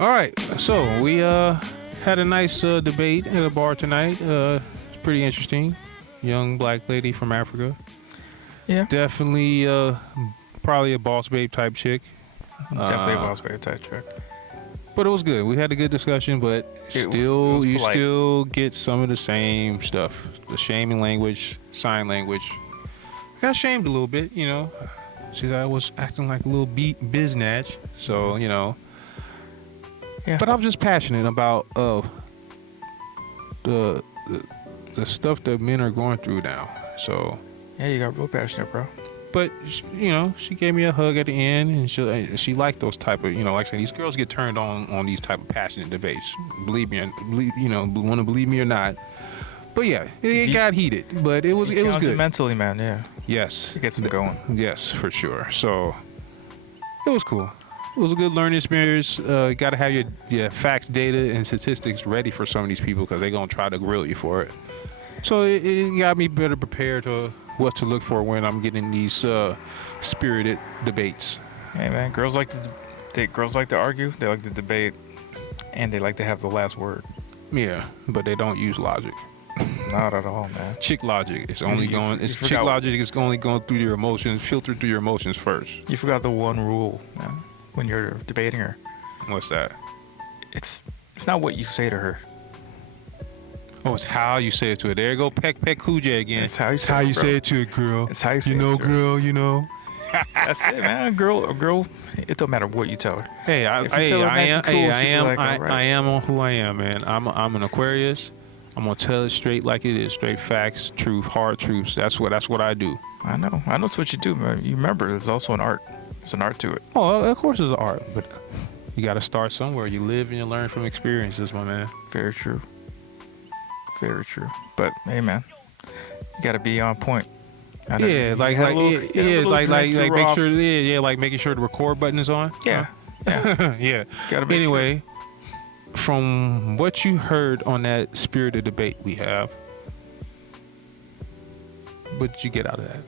All right, so we had a nice debate at a bar tonight. It's pretty interesting. Young black lady from Africa. Yeah. Definitely, probably a boss babe type chick. Definitely a boss babe type trick. But it was good. We had a good discussion, but It you was polite. still get some of the same stuff. The shaming language, sign language. I got shamed a little bit, you know. She said I was acting like a little biznatch. So, you know. Yeah. But I'm just passionate about the stuff that men are going through now. So, Yeah, you got real passionate, bro. but you know, she gave me a hug at the end, and she liked those type of, you know, like I said, these girls get turned on these type of passionate debates. Believe me, you know, want to believe me or not. But yeah, it got heated, but it was good. Mentally, man. Yeah, Yes, it gets them going. yes, for sure. So it was cool. It was a good learning experience. You got to have your facts, data, and statistics ready for some of these people because they're gonna try to grill you for it. So it got me better prepared to what to look for when I'm getting these spirited debates. Hey, man, girls like to argue. They like to debate, and they like to have the last word. Yeah, but they don't use logic. Not at all, man. Chick logic is only going. It's chick forgot- logic is only going through your emotions, filtered through your emotions first. You forgot the one rule, man. When you're debating her, What's that? it's not what you say to her. Oh, it's how you say it to it. There you go, Peck Coojay again. It's how you It's say how it, you bro. say it to it, girl. It's how you say You know, it to her. girl. You know. That's it, man. A girl. It don't matter what you tell her. Hey, I If you tell her am. nice and cool, she'll be like, all right. I am on who I am, man. I'm an Aquarius. I'm gonna tell it straight like it is, straight facts, truth, hard truths. That's what I do. I know. It's what you do, man. You remember, there's also an art. There's an art to it. Oh, of course, it's art, but you got to start somewhere. You live and you learn from experiences, my man. Very true. Very true. But hey, man, you got to be on point. I know Yeah, you like had a little- you had a little drink, you were make off. sure, like making sure the record button is on. Yeah. Yeah. Gotta make Anyway, from what you heard on that spirited debate we have, what did you get out of that?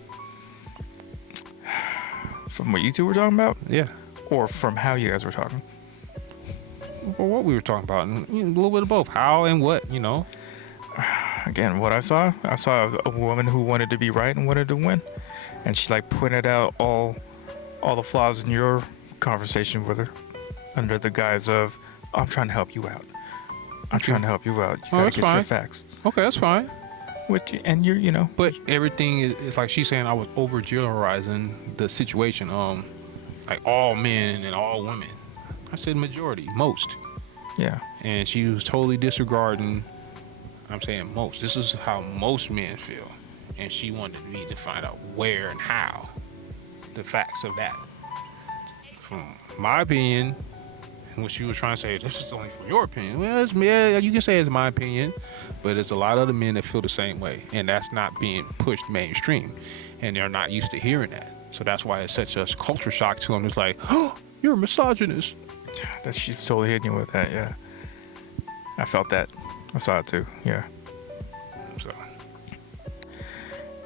From what you two were talking about, Yeah. or from how you guys were talking. Well, what we were talking about, and, you know, a little bit of both. How and what, you know. Again, what I saw a woman who wanted to be right and wanted to win, and she like pointed out all the flaws in your conversation with her, under the guise of, I'm trying to help you out. I'm trying to help you out. You gotta that's get your fine. facts. Okay, that's fine. And you're, you know, But everything is like she's saying I was over generalizing the situation. Like all men and all women. I said majority, most. yeah. And she was totally disregarding. I'm saying most. This is how most men feel. And she wanted me to find out where and how. The facts of that. From my opinion, and what she was trying to say, this is only from your opinion. Well, yeah, you can say it's my opinion, but there's a lot of other men that feel the same way, and that's not being pushed mainstream, and they're not used to hearing that. So that's why it's such a culture shock to them. It's like, oh, you're a misogynist. That she's totally hitting you with that. Yeah. I felt that. I saw it too. Yeah. So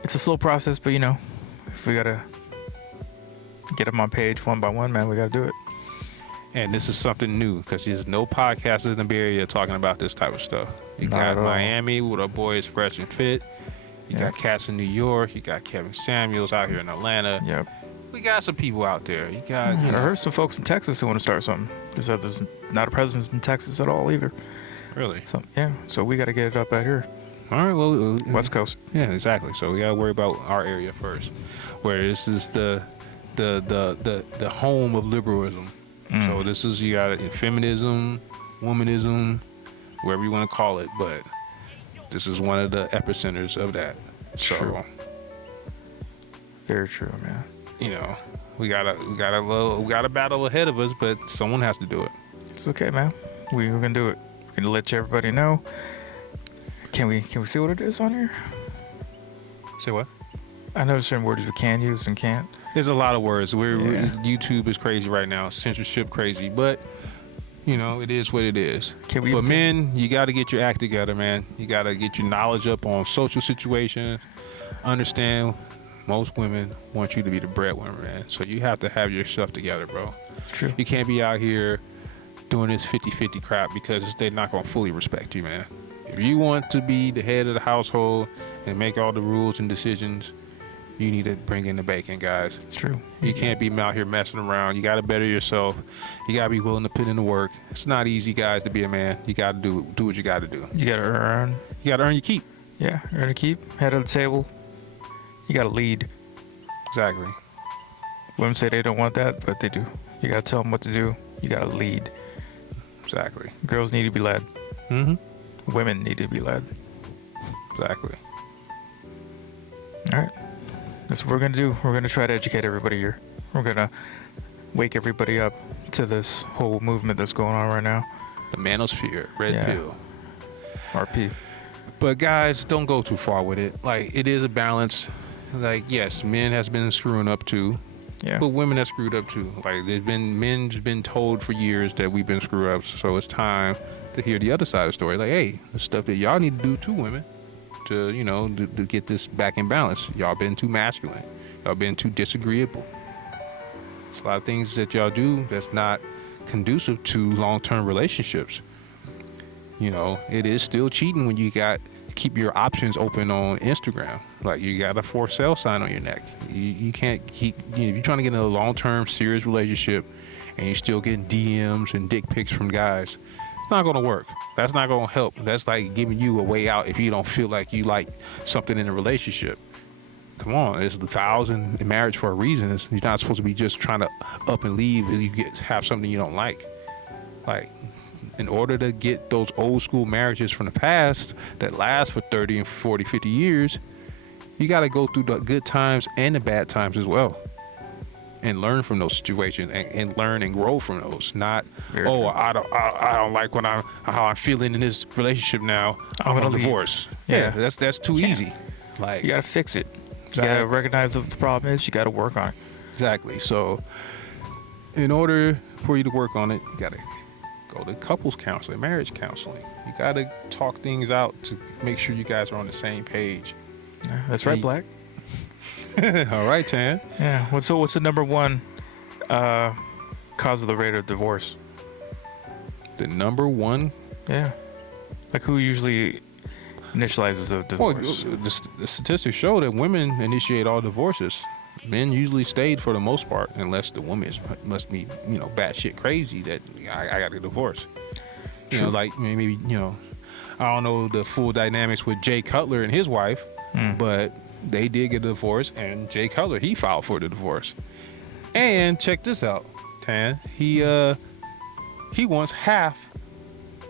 It's a slow process, but you know, if we gotta get them on page one by one, man, we gotta do it. and this is something new because there's no podcasters in the Bay Area talking about this type of stuff. You Not got at all. Miami with our boys Fresh and Fit. You Yeah. got cats in New York. You got Kevin Samuels out here in Atlanta. Yep. We got some people out there. You got, I you know, heard some folks in Texas who want to start something. They said there's not a presence in Texas at all either. really. So yeah, so we got to get it up out here, All right, well, West Coast. yeah, exactly. So we gotta worry about our area first, where this is the home of liberalism. Mm. So this is, you got feminism, womanism, whatever you want to call it, but this is one of the epicenters of that. So True. Very true, man. you know, we got a battle ahead of us, but someone has to do it. It's okay, man. We're gonna do it. We're gonna let everybody know. Can we see what it is on here? Say what? I know there's certain words we can use and can't. There's a lot of words. Yeah. YouTube is crazy right now. Censorship crazy, but you know it is what it is. Can we But even say- men, you got to get your act together, man. You got to get your knowledge up on social situations. Understand, most women want you to be the breadwinner, man. So you have to have your stuff together, bro. True. You can't be out here doing this 50-50 crap because they're not going to fully respect you, man. If you want to be the head of the household and make all the rules and decisions, you need to bring in the bacon, guys. It's true. You can't be out here messing around. You got to better yourself. You got to be willing to put in the work. It's not easy, guys, to be a man. You got to do what you got to do. You gotta earn. You got to earn your keep. Yeah, earn a keep. Head of the table. You gotta lead. Exactly. Women say they don't want that, but they do. You gotta tell them what to do. You gotta lead. Exactly. Girls need to be led. Mm-hmm. Women need to be led. Exactly. All right. That's what we're gonna do. We're gonna try to educate everybody here. We're gonna wake everybody up to this whole movement that's going on right now. The manosphere, red Yeah. pill. RP. But guys, don't go too far with it. Like, it is a balance. Like, yes, men has been screwing up too, Yeah. but women have screwed up too. Like, men's been told for years that we've been screw ups, so it's time to hear the other side of the story. Like, hey, the stuff that y'all need to do too, women, to to get this back in balance. Y'all been too masculine. Y'all been too disagreeable. There's a lot of things that y'all do that's not conducive to long-term relationships. It is still cheating when you keep your options open on Instagram. Like, you got a for sale sign on your neck. You can't keep, if you're trying to get in a long-term serious relationship and you're still getting DMs and dick pics from guys, it's not going to work. That's not going to help. That's like giving you a way out if you don't feel like you like something in a relationship. Come on, it's the vows in marriage for a reason. You're not supposed to be just trying to up and leave and have something you don't like. Like, in order to get those old school marriages from the past that last for 30 and 40, 50 years, you got to go through the good times and the bad times as well. And learn from those situations and learn and grow from those. Not, Very true. I don't like how I'm feeling in this relationship now. I'm gonna gonna leave. divorce. Yeah. That's too easy. Like, You gotta fix it. You Exactly. gotta recognize what the problem is. You gotta work on it. exactly. So, in order for you to work on it, you gotta go to couples counseling, marriage counseling. You gotta talk things out to make sure you guys are on the same page. Yeah, that's right, Ye- Black. All right, Tan. Yeah. What's the number one cause of the rate of divorce? The number one. Yeah. Like, who usually initializes a Well, divorce? the statistics show that women initiate all divorces. Men usually stayed for the most part, unless the woman must be, batshit crazy that I got a divorce. True. Like maybe, I don't know the full dynamics with Jay Cutler and his wife, but they did get a divorce, and Jay Cutler, he filed for the divorce. And check this out, Tan. He wants half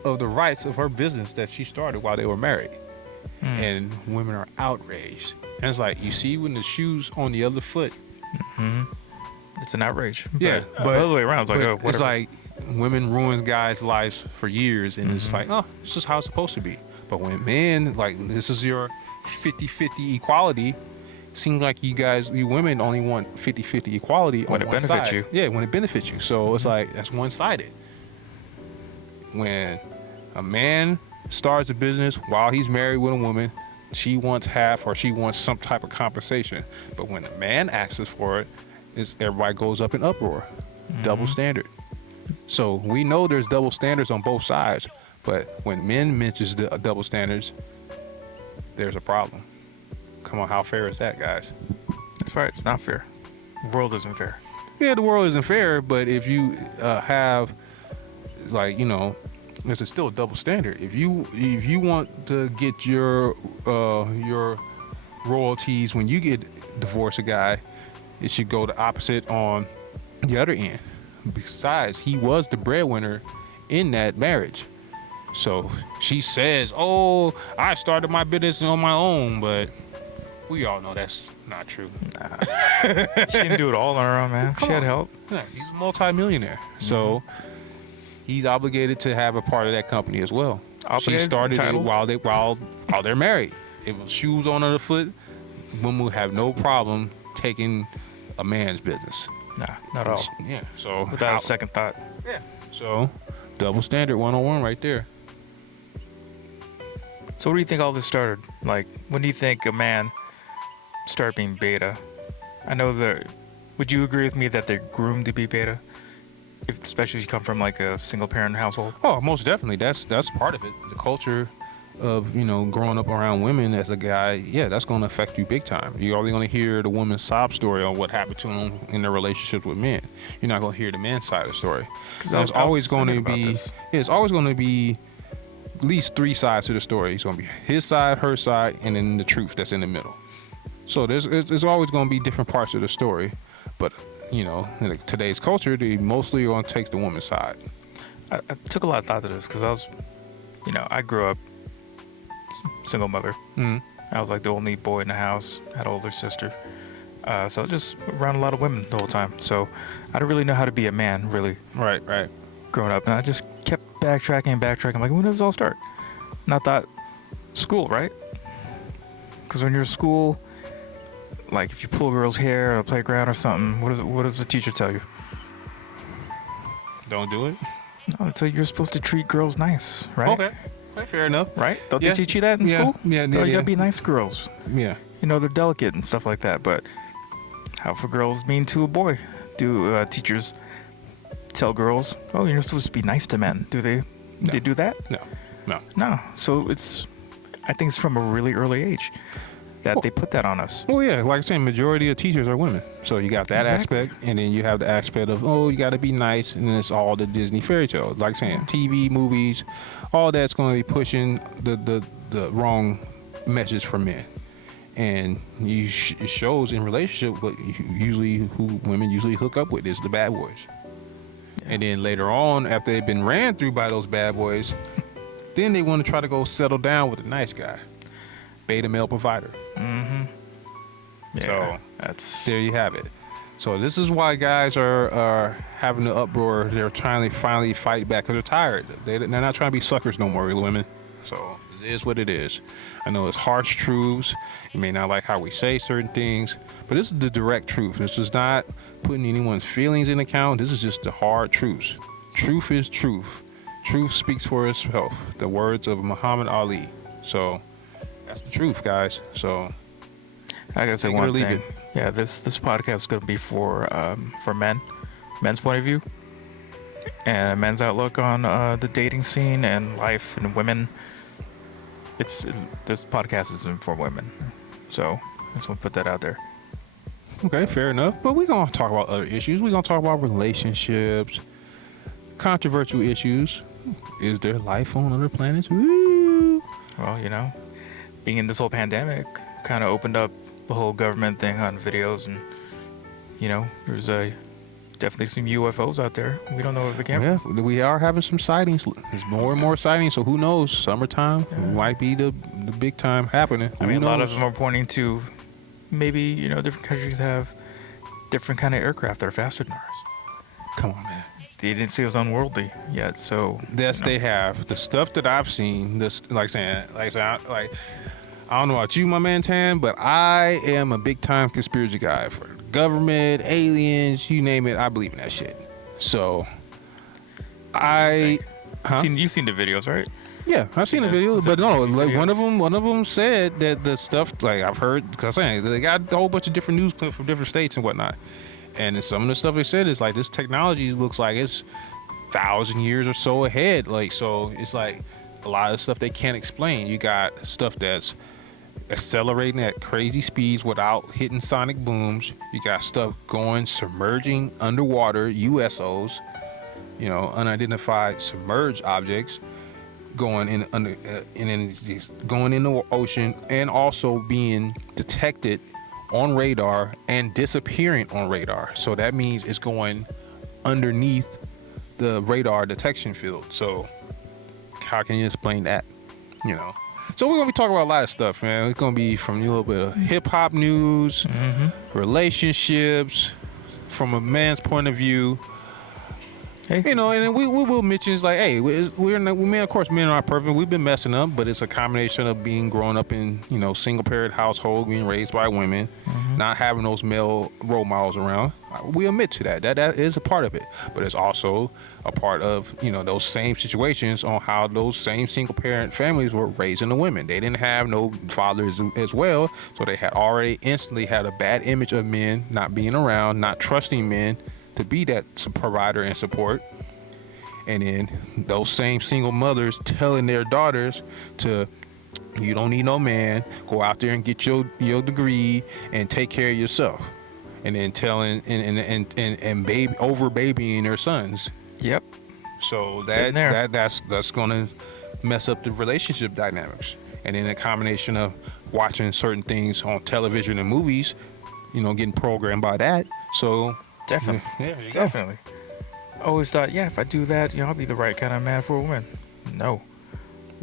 of the rights of her business that she started while they were married. And women are outraged. And it's like, you see when the shoe's on the other foot. It's an outrage. Yeah, but but the other way around, it's like, but oh, whatever. it's like women ruin guys' lives for years, and it's like, oh, this is how it's supposed to be. But when men, like, this is your 50-50 equality, seems like you women only want 50-50 equality When on it one benefits side. you. Yeah, when it benefits you. So it's like, that's one-sided. When a man starts a business while he's married with a woman, she wants half, or she wants some type of compensation. But when a man asks for it, everybody goes up in uproar. Double standard. So we know there's double standards on both sides, but when men mentions the double standards, there's a problem. Come on, how fair is that, guys? That's right. It's not fair. The world isn't fair. Yeah, the world isn't fair, but if you have, like, there's still a double standard. If you want to get your royalties when you divorce a guy, it should go the opposite on the other end. Besides, he was the breadwinner in that marriage. So she says, "Oh, I started my business on my own," but we all know that's not true. She didn't do it all on her own, man. Come She had on. help. Yeah, he's a multi-millionaire, so he's obligated to have a part of that company as well. She Obligated? started it Entitled? while they're married. If shoes on her foot, women will have no problem taking a man's business. Nah, not at all. Yeah. So Without a second thought. Yeah. So double standard 101 right there. So, where do you think all this started? Like, when do you think a man started being beta? I know would you agree with me that they're groomed to be beta? especially if you come from like a single parent household. Oh, most definitely. That's part of it. The culture of growing up around women as a guy, yeah, that's going to affect you big time. You're only going to hear the woman's sob story on what happened to them in their relationships with men. You're not going to hear the man's side of the story. Because There's always going to be it's always going to be at least three sides to the story. It's going to be his side, her side, and then the truth that's in the middle. So there's always going to be different parts of the story, but in today's culture, they mostly going to take the woman's side. I took a lot of thought to this because I was, I grew up single mother. Mm-hmm. I was like the only boy in the house. Had an older sister, so just around a lot of women the whole time. So I didn't really know how to be a man, really. Right. Growing up, and I just kept backtracking. I'm like, when does this all start? And I thought, school, right? Because when you're in school, like if you pull a girl's hair at a playground or something, what does the teacher tell you? Don't do it. No, so you're supposed to treat girls nice, right? Okay, fair enough. Right? Don't they teach you that in school? Yeah, So you gotta be nice to girls. Yeah. They're delicate and stuff like that. But how if a girl's mean to a boy? Do teachers tell girls, "Oh, you're supposed to be nice to men"? Do they? No. They do that? No. So I think it's from a really early age that they put that on us. Well, yeah, like I said, majority of teachers are women. So you got that Exactly. aspect, and then you have the aspect of, you got to be nice, and then it's all the Disney fairy tales. Like saying, TV, movies, all that's going to be pushing the wrong message for men. And it shows in relationship what who women usually hook up with is the bad boys. Yeah. And then later on, after they've been ran through by those bad boys, then they want to try to go settle down with a nice guy. Beta male provider. Mm-hmm. Yeah. So That's there you have it. So this is why guys are having the uproar. They're trying to finally fight back because they're tired. They're not trying to be suckers no more, women. So it is what it is. I know it's harsh truths. You may not like how we say certain things, but this is the direct truth. This is not putting anyone's feelings in account. This is just the hard truths. Truth is truth. Truth speaks for itself. The words of Muhammad Ali. So that's the truth, guys. So I gotta say take it or one leave thing. it. Yeah, this podcast is gonna be for men's point of view, and men's outlook on the dating scene and life and women. This podcast isn't for women, so I just want to put that out there. Okay, fair enough. But we're going to talk about other issues. We're going to talk about relationships, controversial issues. Is there life on other planets? Woo! Well, being in this whole pandemic kind of opened up the whole government thing on videos, and there's definitely some UFOs out there. We don't know if they can. Yeah, we are having some sightings. There's more and more sightings, so who knows? Summertime might be the big time happening. I mean, Who a lot knows? of them are pointing to maybe different countries have different kind of aircraft that are faster than ours. Come on, man. They didn't say it was unworldly yet, so Yes, they have. The stuff that I've seen, I don't know about you, my man Tan, but I am a big time conspiracy guy for government, aliens, you name it. I believe in that shit. So, Huh? You've seen the videos, right? Yeah, I've seen the Yeah, video, it's but no, a- like videos. one of them said that the stuff, like I've heard, because they got a whole bunch of different news clips from different states and whatnot, and some of the stuff they said is like this technology looks like it's 1,000 years or so ahead. Like, so it's like a lot of stuff they can't explain. You got stuff that's accelerating at crazy speeds without hitting sonic booms. You got stuff submerging underwater USOs, unidentified submerged objects going going in the ocean and also being detected on radar and disappearing on radar. So that means it's going underneath the radar detection field. So how can you explain that? So we're gonna be talking about a lot of stuff, man. It's gonna be from a little bit of hip hop news, relationships, from a man's point of view. Hey, And then we will mention it's like, hey, of course, men are not perfect. We've been messing up, but it's a combination of being grown up in, single parent household, being raised by women, not having those male role models around. We admit to that. That is a part of it, but it's also a part of, those same situations on how those same single parent families were raising the women. They didn't have no fathers as well, so they had already instantly had a bad image of men not being around, not trusting men. to be that provider and support. And then those same single mothers telling their daughters to, you don't need no man, go out there and get your degree and take care of yourself. And then telling and baby over babying their sons. Yep. So Been there. that's gonna mess up the relationship dynamics. And then a combination of watching certain things on television and movies, getting programmed by that. So Definitely. yeah, there you go. Definitely. Always thought, yeah, if I do that, I'll be the right kind of man for a woman. No.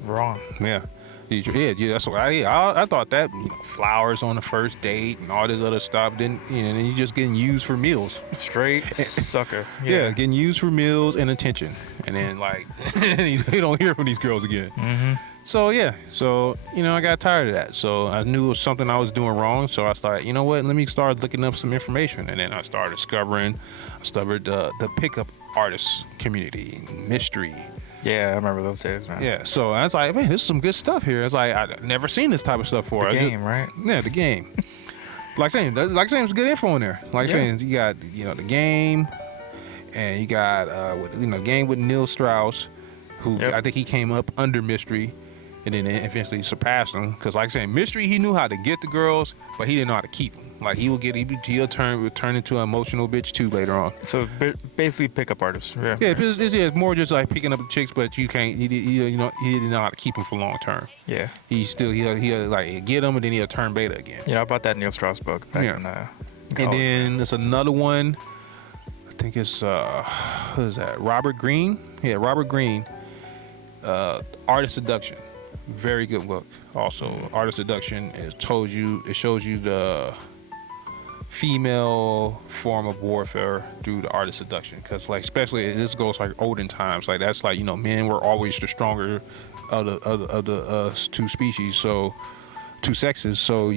Wrong. Yeah. Yeah, that's what I thought that flowers on the first date and all this other stuff. Then then you just getting used for meals. Straight sucker. Yeah, getting used for meals and attention, and then like you don't hear from these girls again. Mm-hmm. So yeah, I got tired of that. So I knew it was something I was doing wrong. So I started, let me start looking up some information, and then I started discovering the pickup artist community, mystery. Yeah, I remember those days, man. Yeah, so I was like, man, this is some good stuff here. It's like I've never seen this type of stuff before. The game, right? Yeah, the game. like saying, there's good info in there. Like saying, you got the game, and you got game with Neil Strauss, who I think he came up under Mystery, and then eventually surpassed him. Because like saying, Mystery, he knew how to get the girls, but he didn't know how to keep them. Like he'll turn into an emotional bitch too later on. So basically, pickup artists. Yeah. Yeah, it's more just like picking up the chicks, but you can't. He didn't know how to keep them for long term. Yeah. He'll like get them, and then he'll turn beta again. Yeah, I bought that Neil Strauss book back in And college. then there's another one. I think it's who is that? Robert Greene. Yeah, Robert Greene. Art of Seduction. Very good book. Also, Art of Seduction it shows you the female form of warfare through the art of seduction, because like especially this goes like olden times, like that's like men were always the stronger of the two species, so two sexes, so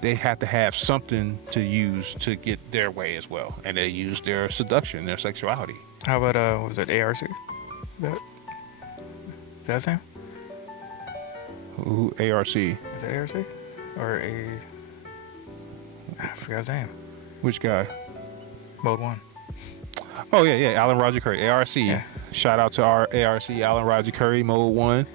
they have to have something to use to get their way as well, and they use their seduction, their sexuality. How about what was it, ARC? Is that his name? Who ARC? Is that ARC or I forgot his name. Which guy? Mode 1. Oh yeah, Alan Roger Curry, ARC. Yeah. Shout out to our ARC, Alan Roger Curry, Mode 1.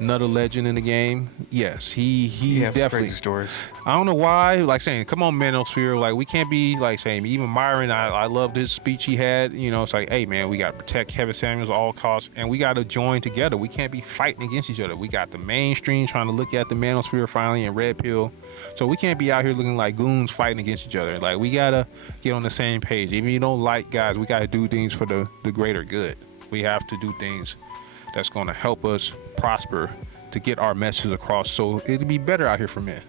Another legend in the game. Yes, he has some definitely. crazy stories. I don't know why, like saying, come on, Manosphere, like we can't be like saying, even Myron, I loved his speech he had. It's like, hey man, we got to protect Kevin Samuels at all costs, and we got to join together. We can't be fighting against each other. We got the mainstream trying to look at the Manosphere finally and Red Pill, so we can't be out here looking like goons fighting against each other. Like we gotta get on the same page. Even if you don't like guys, we gotta do things for the greater good. We have to do things that's going to help us prosper to get our message across, so it'll be better out here for men.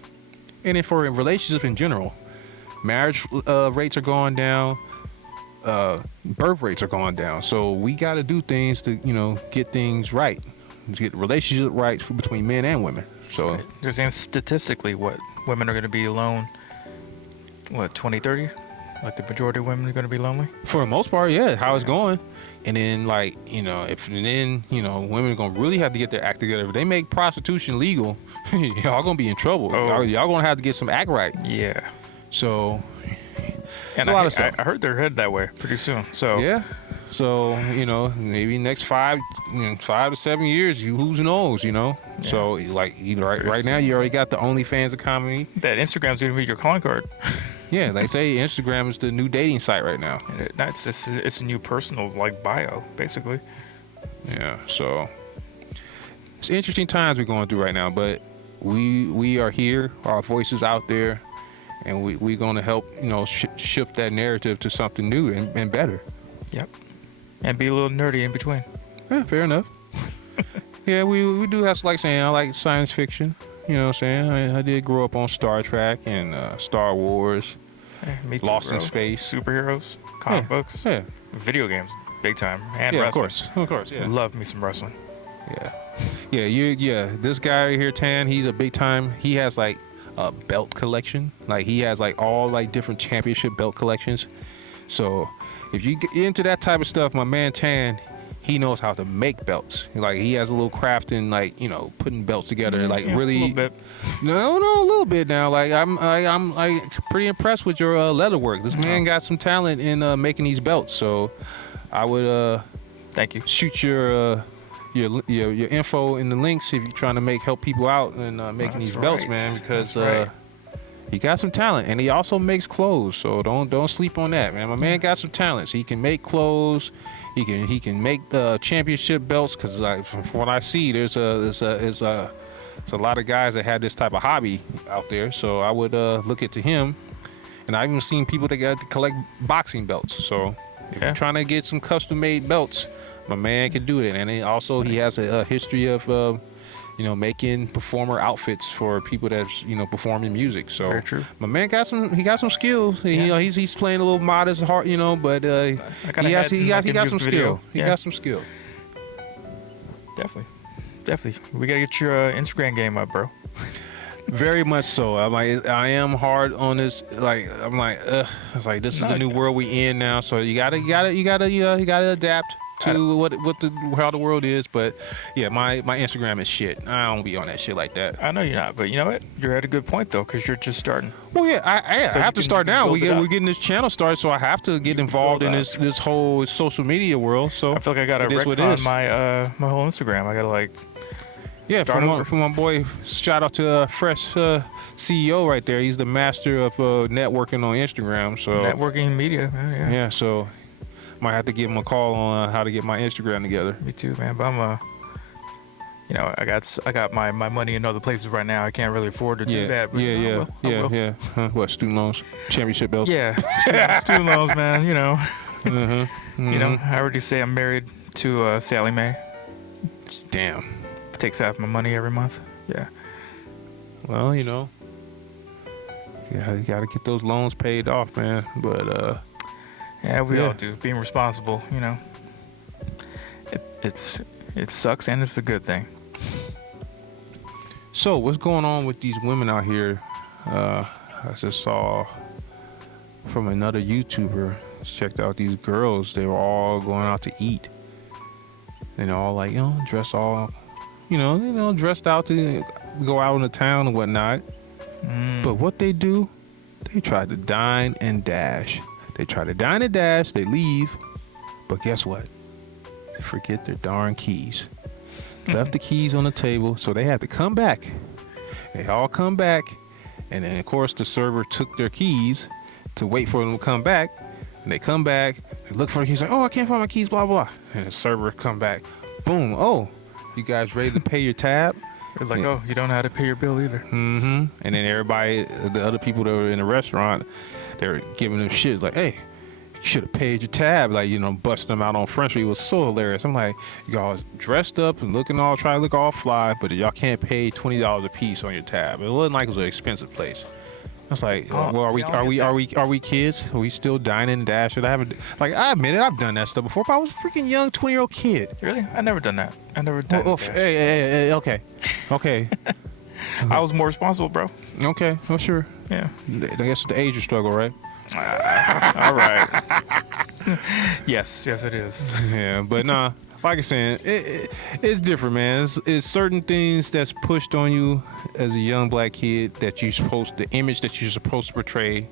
And then for relationships in general, marriage rates are going down, birth rates are going down. So we got to do things to get things right, to get the relationship right between men and women. So they're saying statistically what women are going to be alone, 2030? Like the majority of women are going to be lonely? For the most part, yeah, how it's going. And then women are going to really have to get their act together. If they make prostitution legal, y'all going to be in trouble. Oh. Y'all going to have to get some act right. Yeah. So and a lot of stuff. I heard they're headed that way pretty soon. So yeah. So, maybe next 5 to 7 years, who knows, Yeah. So like right now you already got the OnlyFans economy. That Instagram's going to be your calling card. Yeah, they say Instagram is the new dating site right now. And it's a new personal bio, basically. Yeah, so it's interesting times we're going through right now, but we are here, our voices out there, and we're going to help shift that narrative to something new and better. Yep. And be a little nerdy in between. Yeah, fair enough. Yeah, we do have, like saying, I like science fiction. You know what I'm saying? I did grow up on Star Trek and Star Wars, Me too, Lost in bro. Space. Superheroes, comic books, Yeah, video games, big time, and yeah, wrestling. of course, yeah. Love me some wrestling. Yeah. This guy right here, Tan, he's a big time. He has like a belt collection. Like he has like all like different championship belt collections. So if you get into that type of stuff, my man Tan, he knows how to make belts. Like he has a little craft in like putting belts together. Like Yeah, really, a little bit. no, a little bit now. Like I'm like pretty impressed with your leather work. This man got some talent in making these belts. So I would Thank you. shoot your info in the links if you're trying to help people out and making That's these belts, right. man. Because That's right. he got some talent, and he also makes clothes. So don't sleep on that, man. My man got some talents. He can make clothes. He can make championship belts. Cause like from what I see, there's a lot of guys that have this type of hobby out there. So I would look into him. And I've even seen people that got to collect boxing belts. So if Yeah. you're trying to get some custom made belts, my man can do it. And he has a history of making performer outfits for people that's performing music. So Very true. my man got some skills. Yeah. He's playing a little modest heart, but I kinda he had in, like, a got some music video. skill. He Yeah. got some skill. Definitely. We gotta get your Instagram game up, bro. Very much so. I am hard on this. Like I'm like, it's like this is the new world we in now. So you gotta adapt to how the world is. But yeah, my Instagram is shit. I don't be on that shit like that. I know you're not, but you know what? You're at a good point though, because you're just starting. Well, yeah, I So have you to can start now. build it up. We're getting this channel started, so I have to get can involved in build this whole social media world. So I feel like I gotta it is what it retcon is. my whole Instagram. I gotta like. Yeah, Start over. from my boy, shout out to Fresh CEO right there. He's the master of networking on Instagram. So Networking media, man, yeah. yeah, so might have to give him a call on how to get my Instagram together. Me too, man. But I'm I got my money in other places right now. I can't really afford to do that. But I will. Huh, what, student loans, championship belts? Yeah, student loans, man. Mm-hmm. You know. I already say I'm married to Sally Mae. Damn. Takes half my money every month. Yeah. Well, you gotta get those loans paid off, man. But Yeah, we Yeah. all do. Being responsible, it sucks and it's a good thing. so what's going on with these women out here? I just saw from another YouTuber. Checked out these girls. They were all going out to eat. And all like dressed all, dressed out to go out in the town and whatnot. But what they do, they try to dine and dash. They leave, but guess what? They forget their darn keys. Left the keys on the table, so they had to come back. They all come back, and then of course the server took their keys to wait for them to come back. And they come back, they look for the keys, like, oh, I can't find my keys, blah, blah. And the server come back, boom, oh, you guys ready to pay your tab? It's like, Yeah. oh, you don't know how to pay your bill either. Mm-hmm. And then everybody, the other people that were in the restaurant, they were giving them shit like, hey, you should have paid your tab. Like, busting them out on French Street. It was so hilarious. I'm like, y'all dressed up and trying to look all fly, but y'all can't pay $20 a piece on your tab. It wasn't like it was an expensive place. I was like, Oh, well, see, I don't get are we kids? Are we still dining and dashing? I admit it, I've done that stuff before, but I was a freaking young 20-year-old kid. Really? I never done that. I never done Well, that. hey, okay. I was more responsible, bro. Okay, well, sure. Yeah. I guess it's the age struggle, right? All right. Yes, it is. Yeah, but nah, like I said, it's different, man. It's certain things that's pushed on you as a young black kid that the image that you're supposed to portray.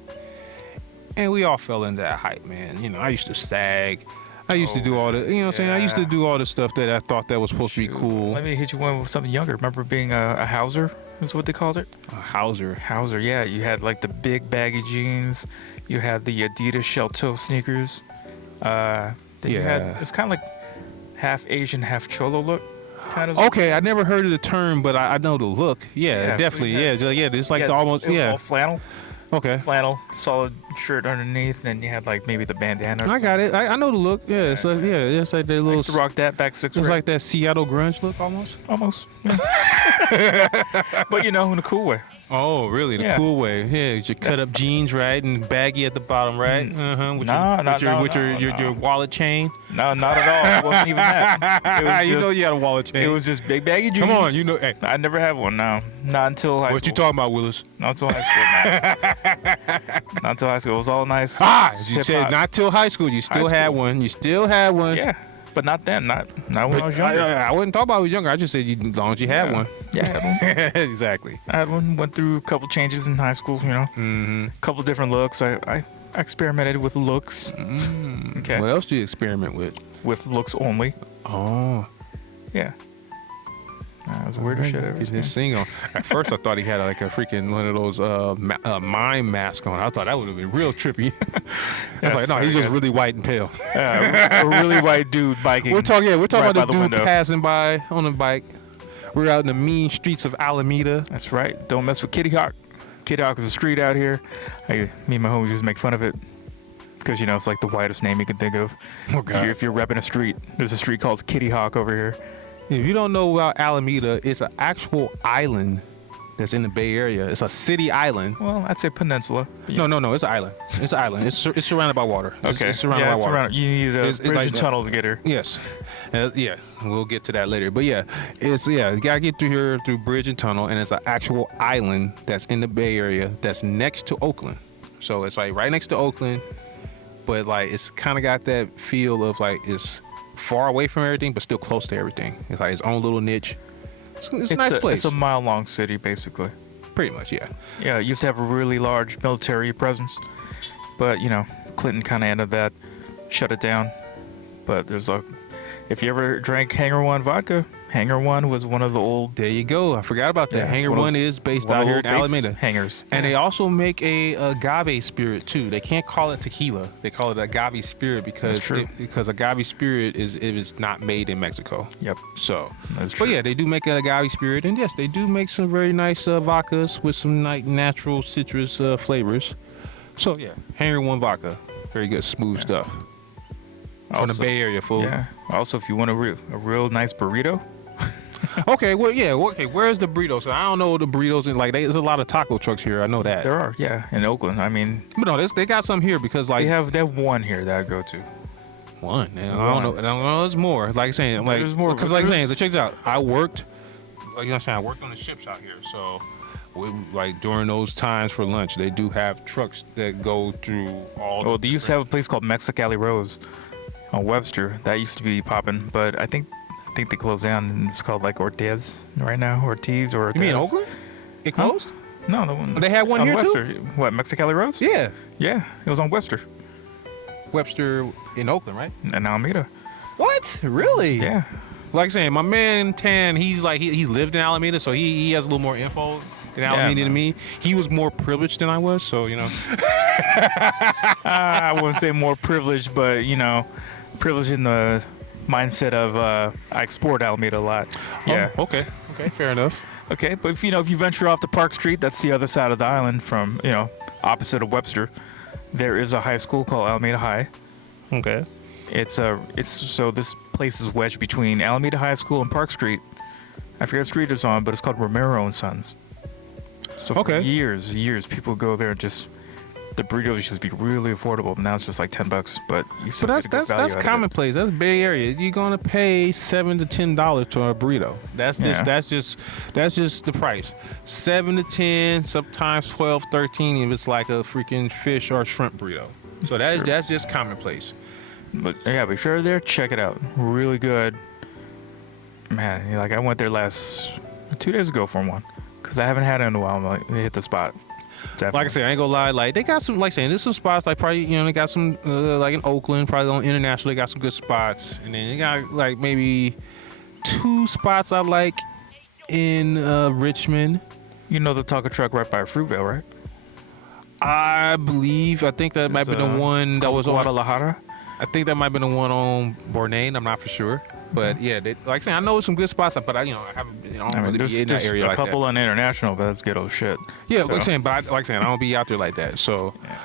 And we all fell into that hype, man. I used to sag. I used to do all the, what I'm saying? I used to Yeah. do all the stuff that I thought that was supposed to be cool. Let me hit you one with something younger. Remember being a Hauser? Is what they called it? Hauser. Hauser, yeah. You had like the big baggy jeans. You had the Adidas shell toe sneakers. Then you had, Yeah. it's kind of like half Asian, half Cholo look. Kind of. Okay, I never heard of the term, but I know the look. Yeah, Yeah, so definitely. you had- Yeah, it's like Yeah, the almost, it was yeah. all flannel. Okay. Flannel, solid shirt underneath. Then you had like maybe the bandana. or I got it. I know the look. Yeah, it's like, it's like that something. I little. used to rock that back sixth It's grade. like that Seattle grunge look almost. Almost. Yeah. But in a cool way. Oh, really? The Yeah. cool way. Yeah, your cut up jeans, right, and baggy at the bottom, right? With your wallet chain. No, not at all. It wasn't even that. It was You just, know you had a wallet chain. It was just big baggy jeans. Come on, hey. I never had one. No, not until high What school. you talking about, Willis? Not until high school. Man. Not until high school. It was all nice. You hip said hop. not till high school. You still High had school. one. You still had one. Yeah. but not then. Not when I was younger. I wouldn't talk about when I was younger. I just said as long as you had one. Yeah, I had one. Exactly. I had one. Went through a couple changes in high school. Mm-hmm. A couple different looks. I experimented with looks. Okay. What else do you experiment with? With looks only. Oh. Yeah. That was weird as shit ever He's seen. just single. At first, I thought he had like a freaking one of those mime masks on. I thought that would have been real trippy. I was like, no, he's just really white and pale. A really white dude biking. We're talking right about by the dude window. passing by on a bike. We're out in the mean streets of Alameda. That's right. Don't mess with Kitty Hawk. Kitty Hawk is a street out here. Me and my homies just make fun of it because it's like the widest name you can think of. Oh, God. If you're repping a street, there's a street called Kitty Hawk over here. If you don't know about Alameda, it's an actual island that's in the Bay Area. It's a city island. Well, I'd say peninsula. No, it's an island. It's an island. It's surrounded by water. Okay. It's surrounded by water. You need a It's bridge like and tunnel to get here. Yes. Yeah, we'll get to that later. But you gotta get through here through bridge and tunnel, and it's an actual island that's in the Bay Area that's next to Oakland. So it's like right next to Oakland, but like it's kind of got that feel of like it's far away from everything, but still close to everything. It's like its own little niche. It's a nice place. It's a mile-long city, basically. Pretty much, yeah. Yeah, it used to have a really large military presence, but Clinton kind of ended that, shut it down. But if you ever drank Hangar One vodka, Hangar One was one of the old. There you go. I forgot about that. Yeah, Hangar One is based out here in Alameda. Hangars. And they also make a agave spirit too. They can't call it tequila. They call it agave spirit because agave spirit is not made in Mexico. Yep. So, That's true. but yeah, they do make an agave spirit, and yes, they do make some very nice vodkas with some like natural citrus flavors. So yeah, Hangar One vodka, very good, smooth stuff. From the Bay Area, fool. Yeah. Also, if you want a real nice burrito. Okay, well, yeah, okay. Where's the burritos? So I don't know the burritos, and like there's a lot of taco trucks here. I know that. There are, yeah, in Oakland. I mean, But no, they got some here because like they have one here that I go to. one. And I don't know. There's more. Like I'm saying, like There's more, because but like I'm saying, there's- check this out. I worked, like I'm saying, I worked on the ships out here. So, like during those times for lunch, they do have trucks that go through all. Oh, they used to have a place called Mexicali Rose on Webster. That used to be popping, but I think they closed down and it's called like Ortiz right now. Ortiz or Ortiz. You mean Oakland? It closed? No, the one. They had one on here, too? Webster. What, Mexicali Rose? Yeah, Yeah, it was on Webster Webster in Oakland, right? and Alameda. What? Really? Yeah. Like I'm saying, my man Tan, he's like he's lived in Alameda, so he has a little more info in Alameda than man. me. He was more privileged than I was, so I wouldn't say more privileged, but privileged in the mindset of I explored Alameda a lot. Yeah. Oh, okay, fair enough. Okay, but if you venture off to Park Street, that's the other side of the island from opposite of Webster. There is a high school called Alameda High. Okay. So this place is wedged between Alameda High School and Park Street. I forget what street it's on, but it's called Romero and Sons. So for years people go there and just the burritos used to be really affordable, but now it's just like $10. But you So still get a good value that's out of it. commonplace. That's Bay Area. You're gonna pay $7 to $10 for a burrito. That's just the price. 7 to 10, sometimes 12, 13 if it's like a freaking fish or shrimp burrito. So that's just commonplace. But yeah, but if you're there, check it out. Really good. Man, I went there 2 days ago for one, because I haven't had it in a while. I'm like, they hit the spot. Definitely. Like I said, I ain't gonna lie. Like they got some, like saying, there's some spots like probably they got some like in Oakland, probably on International. They got some good spots, and then they got like maybe 2 spots I like in Richmond. You know the taco truck right by Fruitvale, right? I think that might be the one that was on. Guadalajara. I think that might be the one on Bourne. I'm not for sure, but yeah, like I said, I know some good spots, but I haven't. I don't really be in that area a like couple that. on International, but that's ghetto shit. Yeah, So- like saying, but I don't be out there like that. So, Yeah.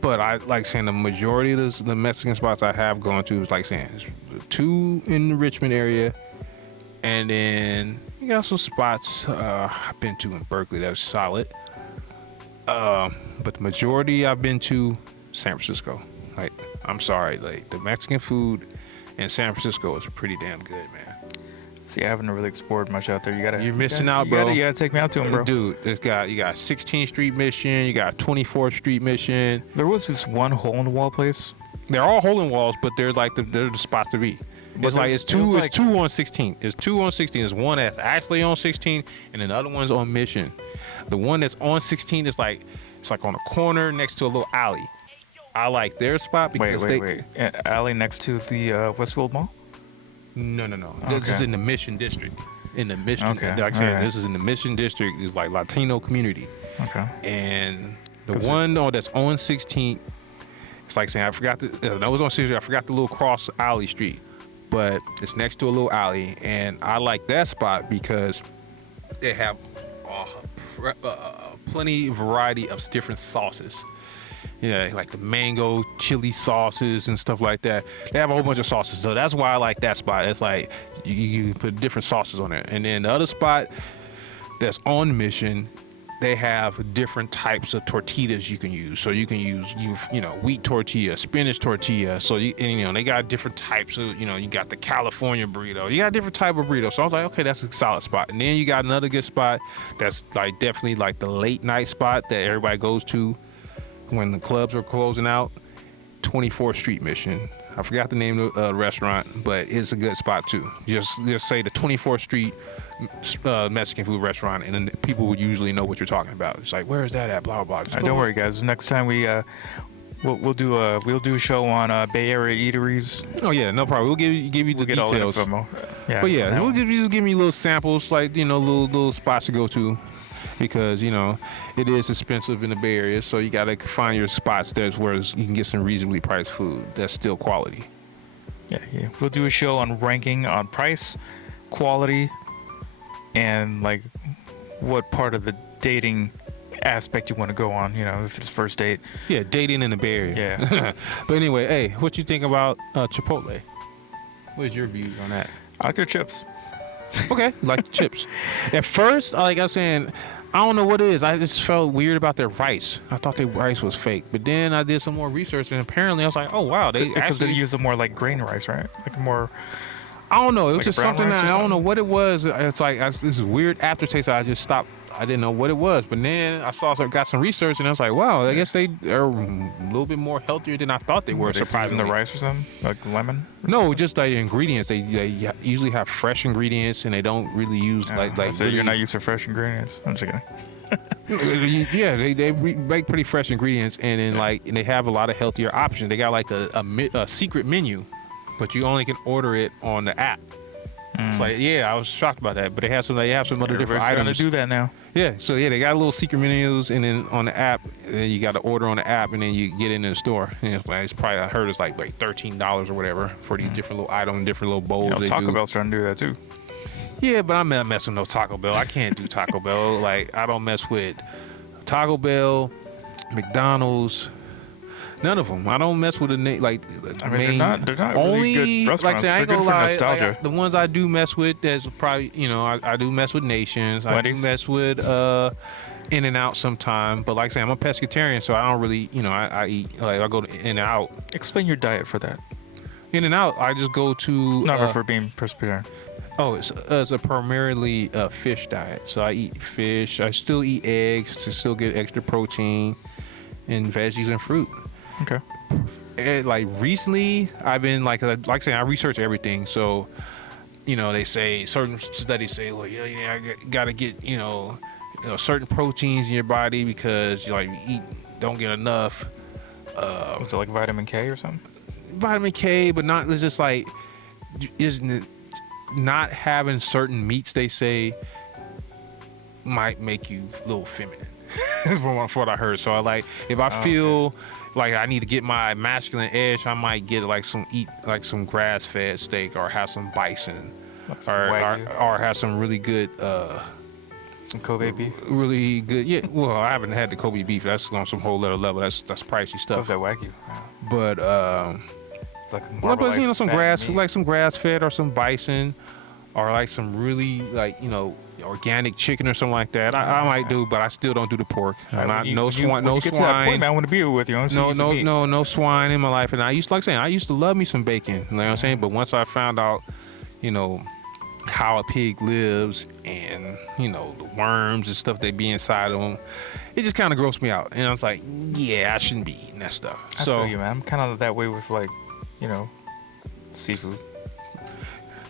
but I like saying the majority of the Mexican spots I have gone to is like saying 2 in the Richmond area, and then you got some spots I've been to in Berkeley that's solid. But the majority I've been to San Francisco. Like, I'm sorry, like the Mexican food in San Francisco is pretty damn good, man. See, I haven't really explored much out there. You're missing out, bro. You gotta take me out to them, bro. Dude, you got 16th Street Mission, you got 24th Street Mission. There was this one hole in the wall place. They're all hole in walls, but they're like they're the spots to be. It's like there's- it's two. there's It's two on 16. It's two on 16. There's one that's actually on 16, and then the other one's on Mission. The one that's on 16 is like it's like on a corner next to a little alley. I like their spot because Wait. Alley next to the Westfield Mall. No. This is Okay. in the Mission District. In the Mission, Okay, like I said, alright. this is in the Mission District. It's like Latino community, Okay. and the 'Cause one that's on 16. It's like saying I forgot the. That was on 16. I forgot the little cross alley street, but it's next to a little alley, and I like that spot because they have plenty variety of different sauces. Yeah, like the mango chili sauces and stuff like that. They have a whole bunch of sauces, so that's why I like that spot. It's like you put different sauces on there, and then the other spot that's on Mission, they have different types of tortillas you can use. So you can use wheat tortilla, spinach tortilla. So they got different types of you got the California burrito. You got different type of burrito. So I was like, okay, that's a solid spot. And then you got another good spot that's like definitely like the late night spot that everybody goes to when the clubs are closing out. 24th Street Mission. I forgot the name of the restaurant, but it's a good spot too. Just say the 24th Street Mexican food restaurant, and then people would usually know what you're talking about. It's like, where is that at? Blah blah. Don't worry, guys. Next time we'll do a show on Bay Area eateries. Oh yeah, no problem. We'll give you the We'll get all the details. info. Yeah. But yeah, for now. just give me little samples, like little spots to go to, because it is expensive in the Bay Area, so you gotta find your spots that's where you can get some reasonably priced food that's still quality. Yeah. We'll do a show on ranking on price, quality, and like what part of the dating aspect you want to go on. If it's first date. Yeah, dating in the Bay Area. Yeah. But anyway, hey, what you think about Chipotle? What's your views on that? I like their chips. Okay, like the chips. At first, like I was saying, I don't know what it is. I just felt weird about their rice. I thought their rice was fake. But then I did some more research, and apparently I was like, oh wow, they Because they actually. use the more like grain rice, right? Like more. I don't know. It was like just brown something rice that or I don't know something? what it was. It's like this is weird aftertaste. I just stopped. I didn't know what it was. But then I got some research, and I was like, wow, I guess they are a little bit more healthier than I thought they were. They season Surprisingly, the rice or something like lemon. No, just like the ingredients. They usually have fresh ingredients, and they don't really use like so really, you're not used to fresh ingredients. I'm just kidding. Yeah, they make pretty fresh ingredients, and then and they have a lot of healthier options. They got like a secret menu, but you only can order it on the app. It's like, yeah, I was shocked about that, but they have some other different Everybody's trying items. to do that now. Yeah, so yeah, they got little secret menus, and then on the app, you got to order on the app, and then you get in the store. And it's probably I heard it's like $13 or whatever for these different little items, different little bowls. They Taco do. Bell's trying to do that too. Yeah, but I'm not messing with no Taco Bell. I can't do Taco Bell. Like I don't mess with Taco Bell, McDonald's, none of them. I don't mess with the main. They're not really only good restaurants. like I say, I ain't They're gonna good for lie. nostalgia. The ones I do mess with, that's probably I do mess with Nations. I do Wendy's? mess with In and Out sometime. But like I say, I'm a pescatarian, so I don't really I eat I go to In and Out. Explain your diet for that. In and Out, I just go to. Not for being Presbyterian. Oh, it's a primarily fish diet. So I eat fish. I still eat eggs to still get extra protein, and veggies and fruit. Okay. And like recently, I've been like I say, I research everything. So, they say certain studies say, well, I gotta get certain proteins in your body because you don't get enough. Was it like vitamin K or something? Vitamin K, but not. It's just like isn't it not having certain meats, they say, might make you a little feminine from what I heard. So if I feel like I need to get my masculine edge, I might get some grass fed steak or have some bison Like some or Wagyu? or have some really good Some Kobe beef. really good. Yeah, well, I haven't had the Kobe beef. That's on some whole other level. That's pricey So stuff. is that Wagyu? Yeah. But It's like well, but marbleized some fat grass, meat. like some grass fed or some bison, or like some really organic chicken or something like that. I might do, but I still don't do the pork. Right, Not when you- no when you- swine, when no you get to that point, swine. man, I want to be with you. I wanna see you some meat. No swine in my life. And I used to love me some bacon. You know what I'm saying? But once I found out, how a pig lives and the worms and stuff they be inside of them, it just kind of grossed me out. And I was like, yeah, I shouldn't be eating that stuff. I feel you, man. I'm kind of that way with seafood.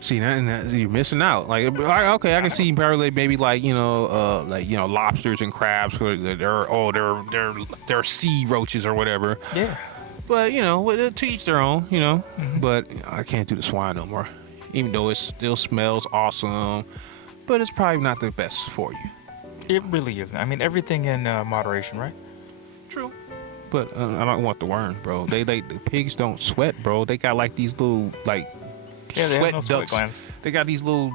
See, you're missing out. Okay, I can see probably maybe lobsters and crabs. They're sea roaches or whatever. Yeah. But to each their own. Mm-hmm. But I can't do the swine no more. Even though it still smells awesome, but it's probably not the best for you. It really isn't. I mean, everything in moderation, right? True. But I don't want the worm, bro. The pigs don't sweat, bro. They got like these little Yeah, they sweat have no sweat ducts. glands. They got these little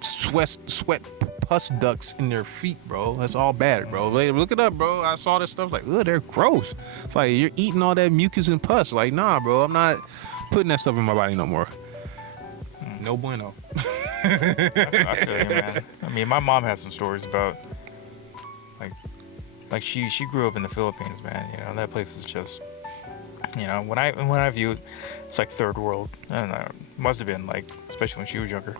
sweat pus ducts in their feet, bro. That's all bad, bro. Look it up, bro. I saw this stuff ugh, they're gross. It's like you're eating all that mucus and pus. Like, nah, bro. I'm not putting that stuff in my body no more. No bueno. I feel you, man. I mean, my mom has some stories about like she grew up in the Philippines, man. That place is just, when I view it, it's like third world. I don't know. Must have been especially when she was younger.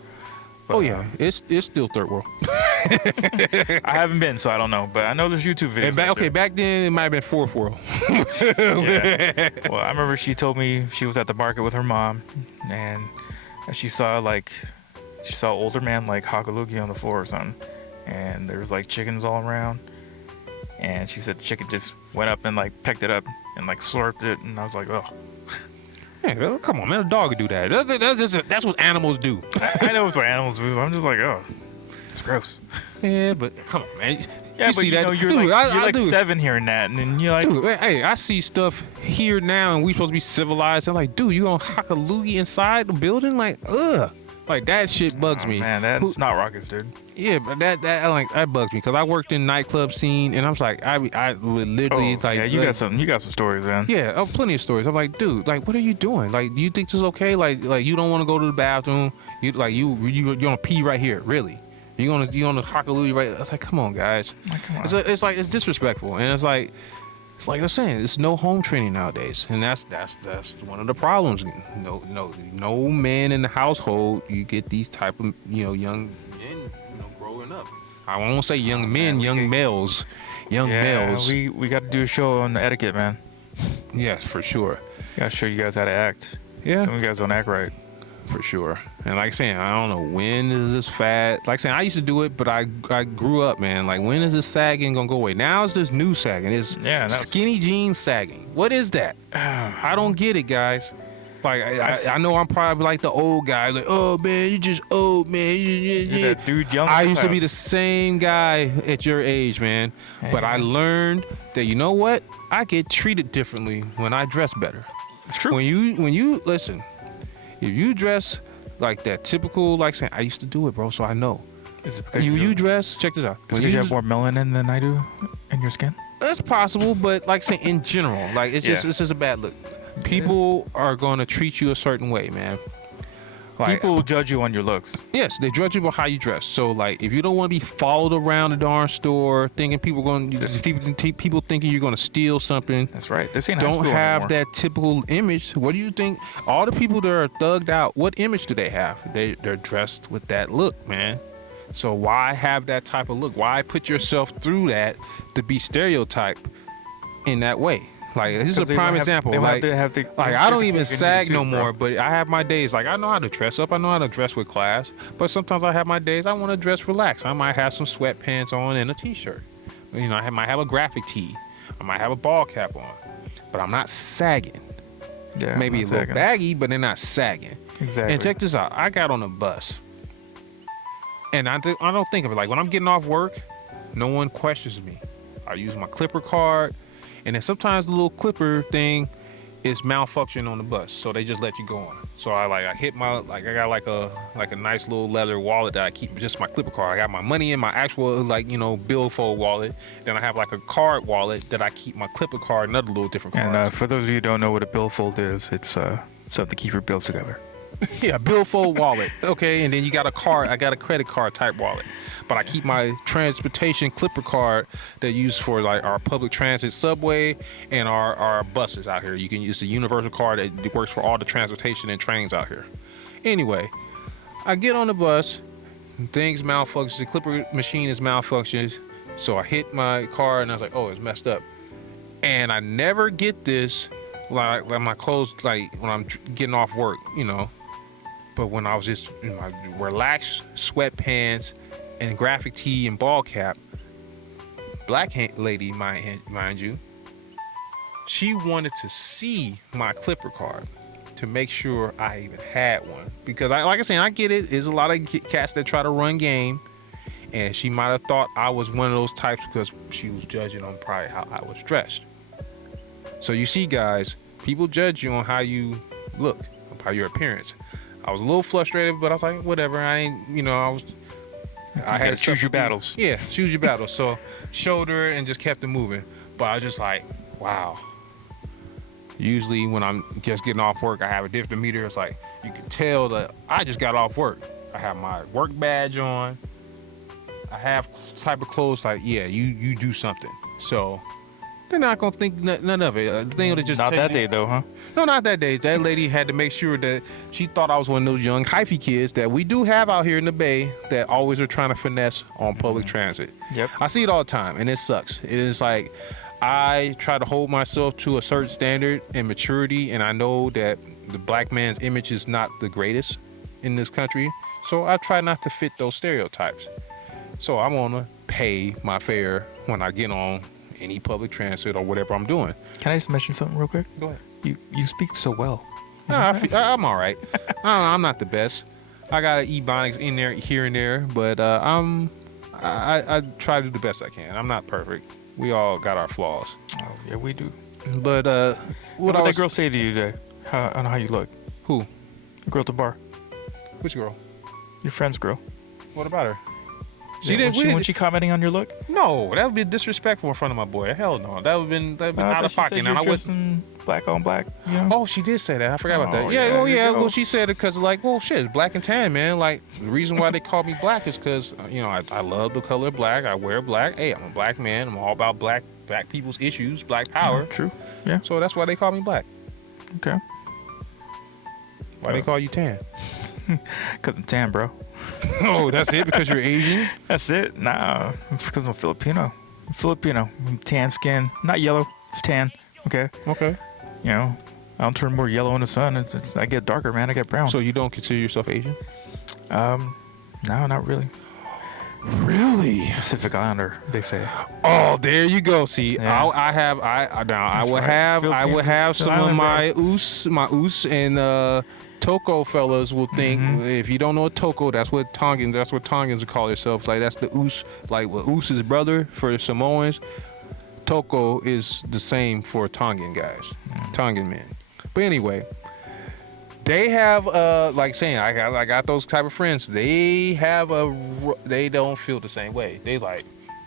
But, Oh yeah, it's still third world. I haven't been, so I don't know. But I know there's YouTube videos. And back then it might have been fourth world. Yeah. Well, I remember she told me she was at the market with her mom, and she saw older man hog a loogie on the floor or something, and there was chickens all around, and she said the chicken just went up and pecked it up and slurped it, and I was like, oh. Yeah, come on, man. A dog would do that. That's what animals do. I know it's what animals do. I'm just oh, it's gross. Yeah, but come on, man. Yeah, you but see that? you're Dude, you're dude, 7 hearing that, and then you're like, dude, hey, I see stuff here now, and we supposed to be civilized. I'm like, dude, you gonna hock a loogie inside the building? Ugh. That shit bugs me. Man, that's not rockets, dude. Yeah, but that bugs me because I worked in nightclub scene, and I was like, I would literally yeah, you got some stories, man. Yeah, plenty of stories. I'm like, dude, what are you doing? Do you think this is okay? You don't want to go to the bathroom? You're gonna pee right here, really? You're gonna hock a loogie right? I was like, come on, guys. Come on. It's disrespectful, and it's like I'm saying, it's no home training nowadays, and that's one of the problems. No man in the household. You get these type of young men growing up. I won't say young men, young males. We got to do a show on etiquette, man. Yes, for sure. Gotta show you guys how to act. Yeah, some of you guys don't act right. For sure. And like saying, I don't know when is this fad. Like saying, I used to do it, but I grew up, man. When is this sagging gonna go away? Now it's this new sagging. It's skinny jeans sagging. What is that? I don't get it, guys. I know I'm probably the old guy. Oh man, you just old, man. You're that dude young. I used to be the same guy at your age, man. But I learned that what? I get treated differently when I dress better. It's true. When you listen. If you dress like that typical, saying, I used to do it, bro, so I know. Is it because you dress, check this out. Is it because you have more melanin than I do in your skin? That's possible, but saying in general, it's just a bad look. People are going to treat you a certain way, man. People will judge you on your looks. Yes, they judge you about how you dress. So if you don't want to be followed around the darn store, thinking people thinking you're going to steal something. That's right. This ain't don't have anymore. that typical image. What do you think? All the people that are thugged out, what image do they have? They're dressed with that look, man. So why have that type of look? Why put yourself through that to be stereotyped in that way? This is a prime example. I don't even sag no more, but I have my days. I know how to dress up. I know how to dress with class. But sometimes I have my days I want to dress relaxed. I might have some sweatpants on and a t-shirt. I might have a graphic tee. I might have a ball cap on. But I'm not sagging. Yeah, maybe a little baggy, but they're not sagging. Exactly. And check this out. I got on a bus. And I don't think of it. When I'm getting off work, no one questions me. I use my Clipper card. And then sometimes the little clipper thing is malfunctioning on the bus, so they just let you go on. So I hit my I got a nice little leather wallet that I keep just my Clipper card. I got my money in my actual billfold wallet. Then I have a card wallet that I keep my Clipper card, another little different card. And for those of you who don't know what a billfold is, it's something to keep your bills together. Yeah, billfold wallet. Okay, and then you got a card. I got a credit card type wallet. But I keep my transportation Clipper card that used for our public transit, subway, and our buses out here. You can use the universal card that works for all the transportation and trains out here. Anyway, I get on the bus, things malfunction. The Clipper machine is malfunctioned, so I hit my car and I was like, oh, it's messed up. And I never get this my clothes when I'm getting off work, But when I was just in my relaxed sweatpants and graphic tee and ball cap, lady, mind you, she wanted to see my Clipper card to make sure I even had one. Because like I said, I get it. There's a lot of cats that try to run game, and she might have thought I was one of those types because she was judging on probably how I was dressed. So you see, guys, people judge you on how you look, how your appearance. I was a little frustrated, but I was like, whatever. I ain't, I had to choose your battles. Yeah, choose your battles. So showed her and just kept it moving. But I was just like, wow. Usually when I'm just getting off work, I have a different meter. It's like you can tell that I just got off work. I have my work badge on. I have type of clothes like, yeah, you do something. So they're not gonna think none of it. The thing that just not that day though, huh? No, not that day. That lady had to make sure that she thought I was one of those young hyphy kids that we do have out here in the Bay that always are trying to finesse on public transit. Yep. I see it all the time, and it sucks. It is like I try to hold myself to a certain standard and maturity, and I know that the black man's image is not the greatest in this country, so I try not to fit those stereotypes. So I'm gonna pay my fare when I get on any public transit or whatever I'm doing. Can I just mention something real quick? Go ahead. You speak so well. Nah, I'm all right. I'm not the best. I got ebonics in there here and there, but I try to do the best I can. I'm not perfect. We all got our flaws. Oh yeah, we do. But What did that girl say to you today? On how you look? Who? The girl at the bar. Which girl? Your friend's girl. What about her? When she commenting on your look? No, that would be disrespectful in front of my boy. Hell no, that would have been out of pocket. And I wasn't black on black. You know? Oh, she did say that. I forgot about that. Oh, Yeah. yeah, Oh, yeah. go. Well, she said it because like, well, shit, it's black and tan, man. Like the reason why they call me black is because I love the color black. I wear black. Hey, I'm a black man. I'm all about black people's issues, black power. True. Yeah. So that's why they call me black. Okay. Why they call you tan? Cause I'm tan, bro. Oh, that's it? Because you're Asian? That's it. Nah, because I'm Filipino. I'm tan skin, not yellow. It's tan. Okay. Okay. I don't turn more yellow in the sun. I get darker, man. I get brown. So you don't consider yourself Asian? No, not really. Really? Pacific Islander, they say. Oh, there you go. See, Yeah. I would Philippines have is some an of island, my Oos and Toko fellas will think if you don't know Toko, that's what Tongans call themselves. Like that's the Oos, like what Oos's brother for the Samoans. Toko is the same for Tongan guys, Tongan men. But anyway, they have like saying I got those type of friends. They don't feel the same way. They like,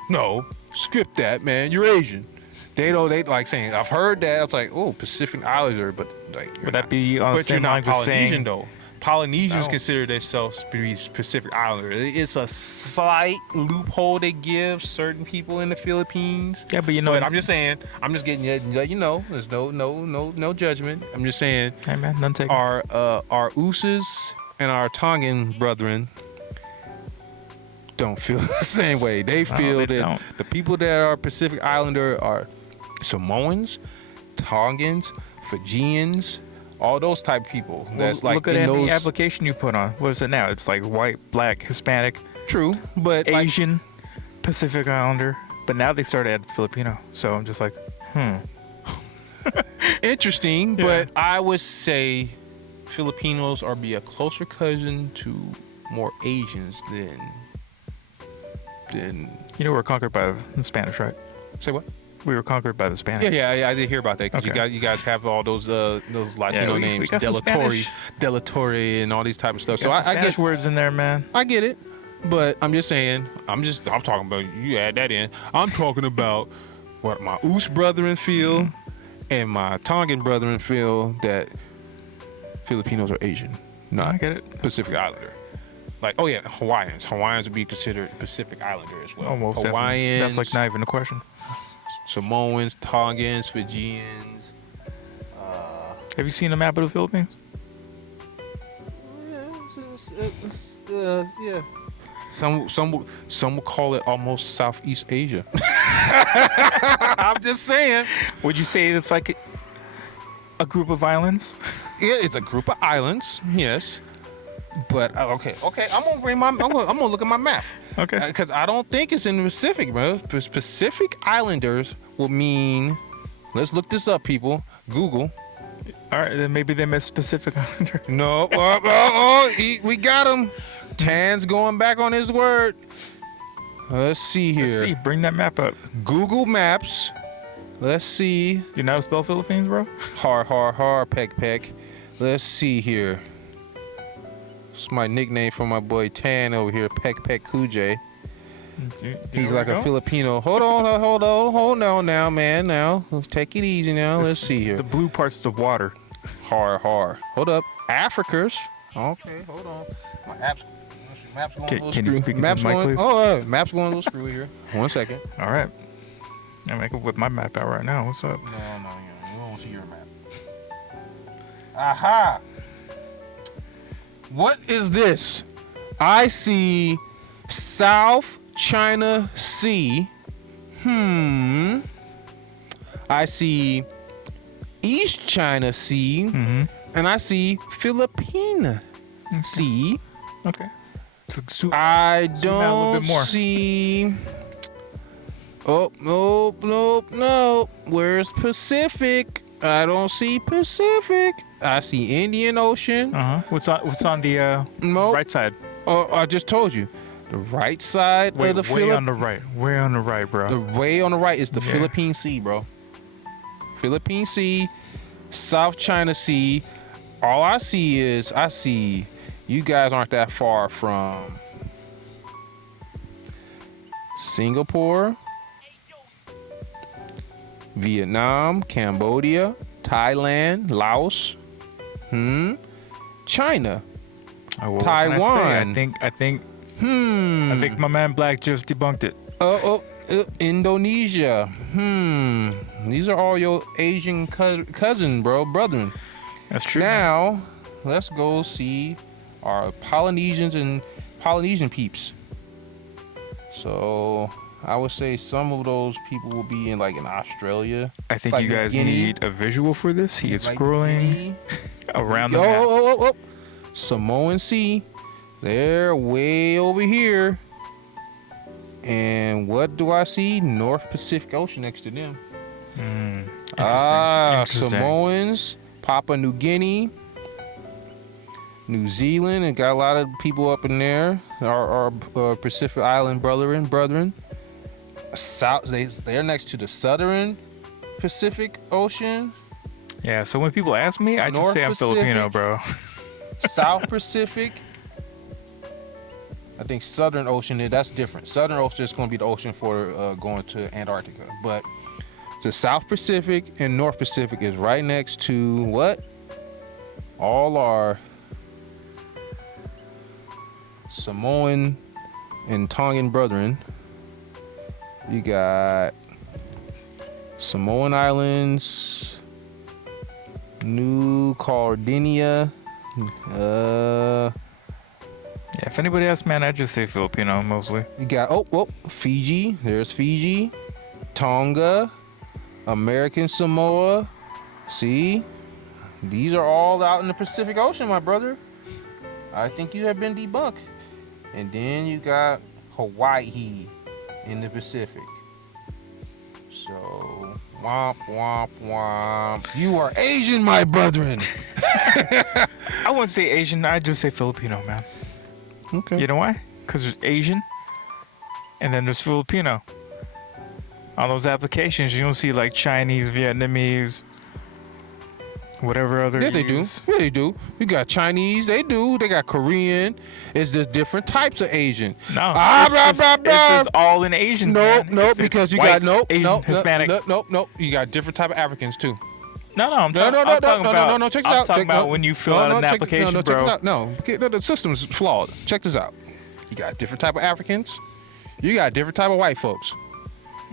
no, skip that, man. You're Asian. They like saying I've heard that. It's like, oh, Pacific Islander, but like Would that be on the but you're same not lines as Polynesian saying? though. Polynesians No. consider themselves to be Pacific Islander. It's a slight loophole they give certain people in the Philippines. Yeah, but But I'm just saying, I'm just getting you, let you know. There's no judgment. I'm just saying, hey man, none taken. our Ooses and our Tongan brethren don't feel the same way. They feel they that don't. the people that are Pacific Islander are Samoans, Tongans, Fijians, all those type of people. That's like look at in the those application you put on. What is it now? It's like white, black, Hispanic, true, but like, Asian, Pacific Islander. But now they started at Filipino. So I'm just like, interesting. Yeah. But I would say Filipinos are be a closer cousin to more Asians than. we're conquered by the Spanish, right? Say what? We were conquered by the Spanish. Yeah, I did hear about that because Okay. you guys have all those Latino we names, got some Spanish. Della Torre, and all these type of stuff. Got So some I Spanish get words in there, man. I get it, but I'm just saying I'm talking about you add that in. I'm talking about what my Oos brethren feel and my Tongan brethren feel that Filipinos are Asian, No, I not get it. Pacific Islander. Like, oh yeah, Hawaiians would be considered Pacific Islander as well. Almost definitely. Hawaiians, That's like not even a question. Samoans, Tongans, Fijians. Have you seen a map of the Philippines? Yeah. Some will call it almost Southeast Asia. I'm just saying. Would you say it's like a group of islands? It's a group of islands, yes. But okay. I'm gonna look at my map. Okay. Because I don't think it's in the Pacific, bro. Pacific Islanders will mean. Let's look this up, people. Google. All right, then maybe they missed Pacific Islander. No. We got him. Tan's going back on his word. Let's see here. Let's see, bring that map up. Google Maps. Let's see. Do you know how to spell Philippines, bro? Har, peck. Let's see here. It's my nickname for my boy Tan over here, Peck Kujay. He's like a Filipino. Hold on now, man. Now, let's take it easy now. Let's see here. The blue part's the water. Har. Hold up. Africans. Okay, hold on. My map's going a little Can you screwy. speak into the mic, please? Map's going a little screwy here. 1 second. All right. I can whip my map out right now. What's up? No, we don't see your map. Aha! What is this? I see South China Sea. I see East China Sea. Mm-hmm. And I see Philippine Sea. Okay. I out a little don't bit more. see. Oh, no. Where's Pacific? I don't see Pacific. I see Indian Ocean. What's on the Nope. right side? Oh, I just told you. The right side Wait, of the way on Philippines. the right. Way on the right, bro. The way on the right is the Yeah. Philippine Sea, bro. Philippine Sea, South China Sea. All I see you guys aren't that far from Singapore, Vietnam, Cambodia, Thailand, Laos, China, Oh, what can I say? Taiwan. I think my man Black just debunked it. Indonesia. These are all your Asian cousin, brethren. That's true. Now, let's go see our Polynesians and Polynesian peeps. So, I would say some of those people will be in Australia. I think like you guys Guinea. need a visual for this. He is like scrolling Guinea. around the map. Oh. Samoan Sea. They're way over here. And what do I see? North Pacific Ocean next to them. Interesting. Samoans, Papua New Guinea, New Zealand, and got a lot of people up in there. Our Pacific Island brethren. They're next to the Southern Pacific Ocean, Yeah, so when people ask me, I just North say I'm Pacific. Filipino, bro. South Pacific. I think Southern Ocean, that's different. Southern Ocean is going to be the ocean for going to Antarctica. But the South Pacific and North Pacific is right next to what? All our Samoan and Tongan brethren. You got Samoan Islands, New Caledonia, Yeah, if anybody asks, man, I just say Filipino mostly. you got Fiji. There's Fiji, Tonga, American Samoa. See, these are all out in the Pacific Ocean, my brother. I think you have been debunked. And then you got Hawaii in the Pacific. So, womp. You are Asian, my brethren. I wouldn't say Asian. I just say Filipino, man. Okay. You know why? Because there's Asian, and then there's Filipino. On those applications, you don't see Chinese, Vietnamese, whatever other. Yes, they do. Yeah, they do. You got Chinese. They do. They got Korean. It's just different types of Asian. No. Blah, blah, It's just all in Asian. Nope, man. nope. It's Because you white, got Asian, Hispanic. Nope. You got different type of Africans too. No, I'm talking about. Check this I'm out. talking about when you fill out an application, check bro. this out. No, the system's flawed. Check this out. You got different type of Africans. You got different type of white folks.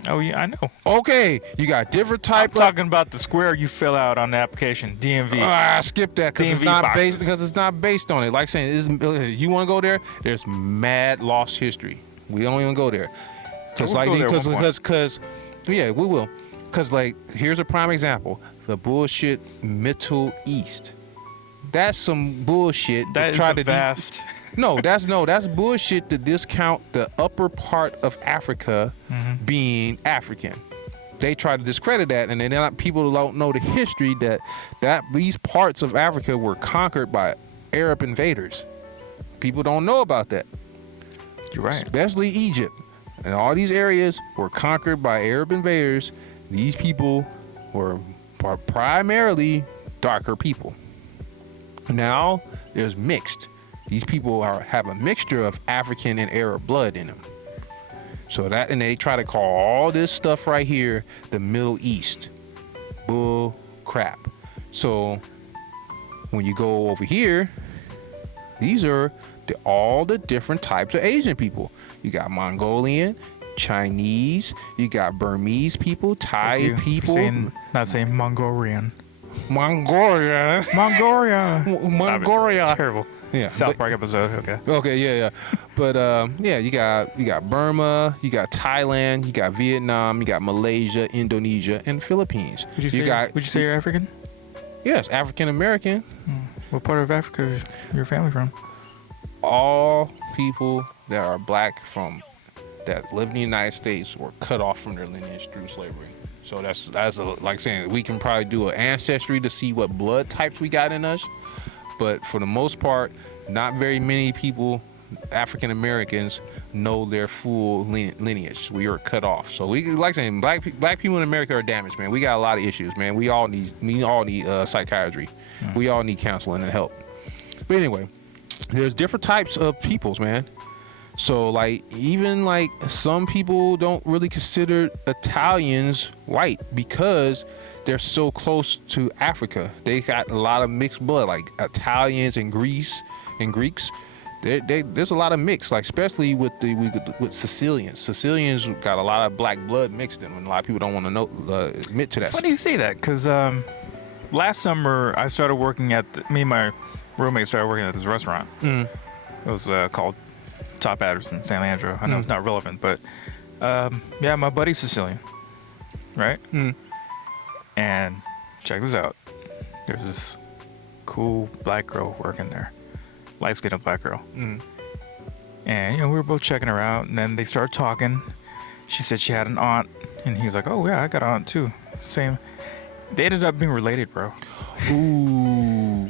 Oh yeah, I know. Okay, you got different I'm type of. talking about the square you fill out on the application, DMV. Skip that because it's DMV not boxes. based. Because it's not based on it. Like saying, you want to go there? There's mad lost history. We don't even go there. Because We'll go there one more. yeah, we will. Because here's a prime example: the bullshit Middle East. that's some bullshit. to That is try a to vast. that's bullshit to discount the upper part of Africa being African. They try to discredit that, and then people don't know the history that these parts of Africa were conquered by Arab invaders. People don't know about that. You're right. Especially Egypt. And all these areas were conquered by Arab invaders. These people were primarily darker people. Now there's mixed. These people have a mixture of African and Arab blood in them. So that, and they try to call all this stuff right here the Middle East. Bull crap. So when you go over here, these are all the different types of Asian people. You got Mongolian, Chinese, you got Burmese people, Thai people. Not saying Mongolian. Mongolia. Mongolia. Mongolia. Terrible. Yeah. South Park episode. Okay. Okay, yeah. But yeah, you got Burma, you got Thailand, you got Vietnam, you got Malaysia, Indonesia, and Philippines. Would you say you're African? Yes, African American. What part of Africa is your family from? All people that are black that live in the United States were cut off from their lineage through slavery. So that's like saying we can probably do an ancestry to see what blood types we got in us, but for the most part, not very many people, African Americans, know their full lineage. We were cut off. So we like saying black people in America are damaged, man. We got a lot of issues, man. We all need psychiatry. We all need counseling and help. But anyway, there's different types of peoples, man. So like even like some people don't really consider Italians white because they're so close to Africa. They got a lot of mixed blood, like Italians and Greece and Greeks. There's a lot of mix, like especially with Sicilians. Sicilians got a lot of black blood mixed in them. A lot of people don't want to admit to that. Funny you say that, because last summer I started working me and my roommate started working at this restaurant. It was called Top Adders in San Leandro. I know it's not relevant, but yeah, my buddy's Sicilian, right? And check this out. There's this cool black girl working there, light-skinned black girl. And we were both checking her out, and then they started talking. She said she had an aunt, and he was like, "Oh yeah, I got an aunt too." Same. They ended up being related, bro. Ooh.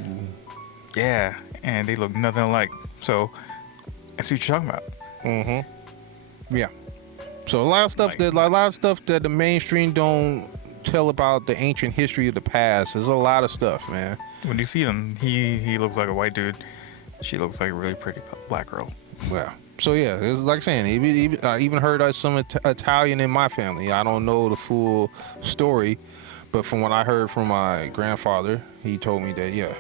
Yeah, and they look nothing alike. So I see what you're talking about. Yeah. So a lot of stuff that the mainstream don't tell about the ancient history of the past. There's a lot of stuff, man. When you see them, he looks like a white dude. She looks like a really pretty black girl. Well, so yeah, it's like saying, I even heard some Italian in my family. I don't know the full story, but from what I heard from my grandfather, he told me that, yeah.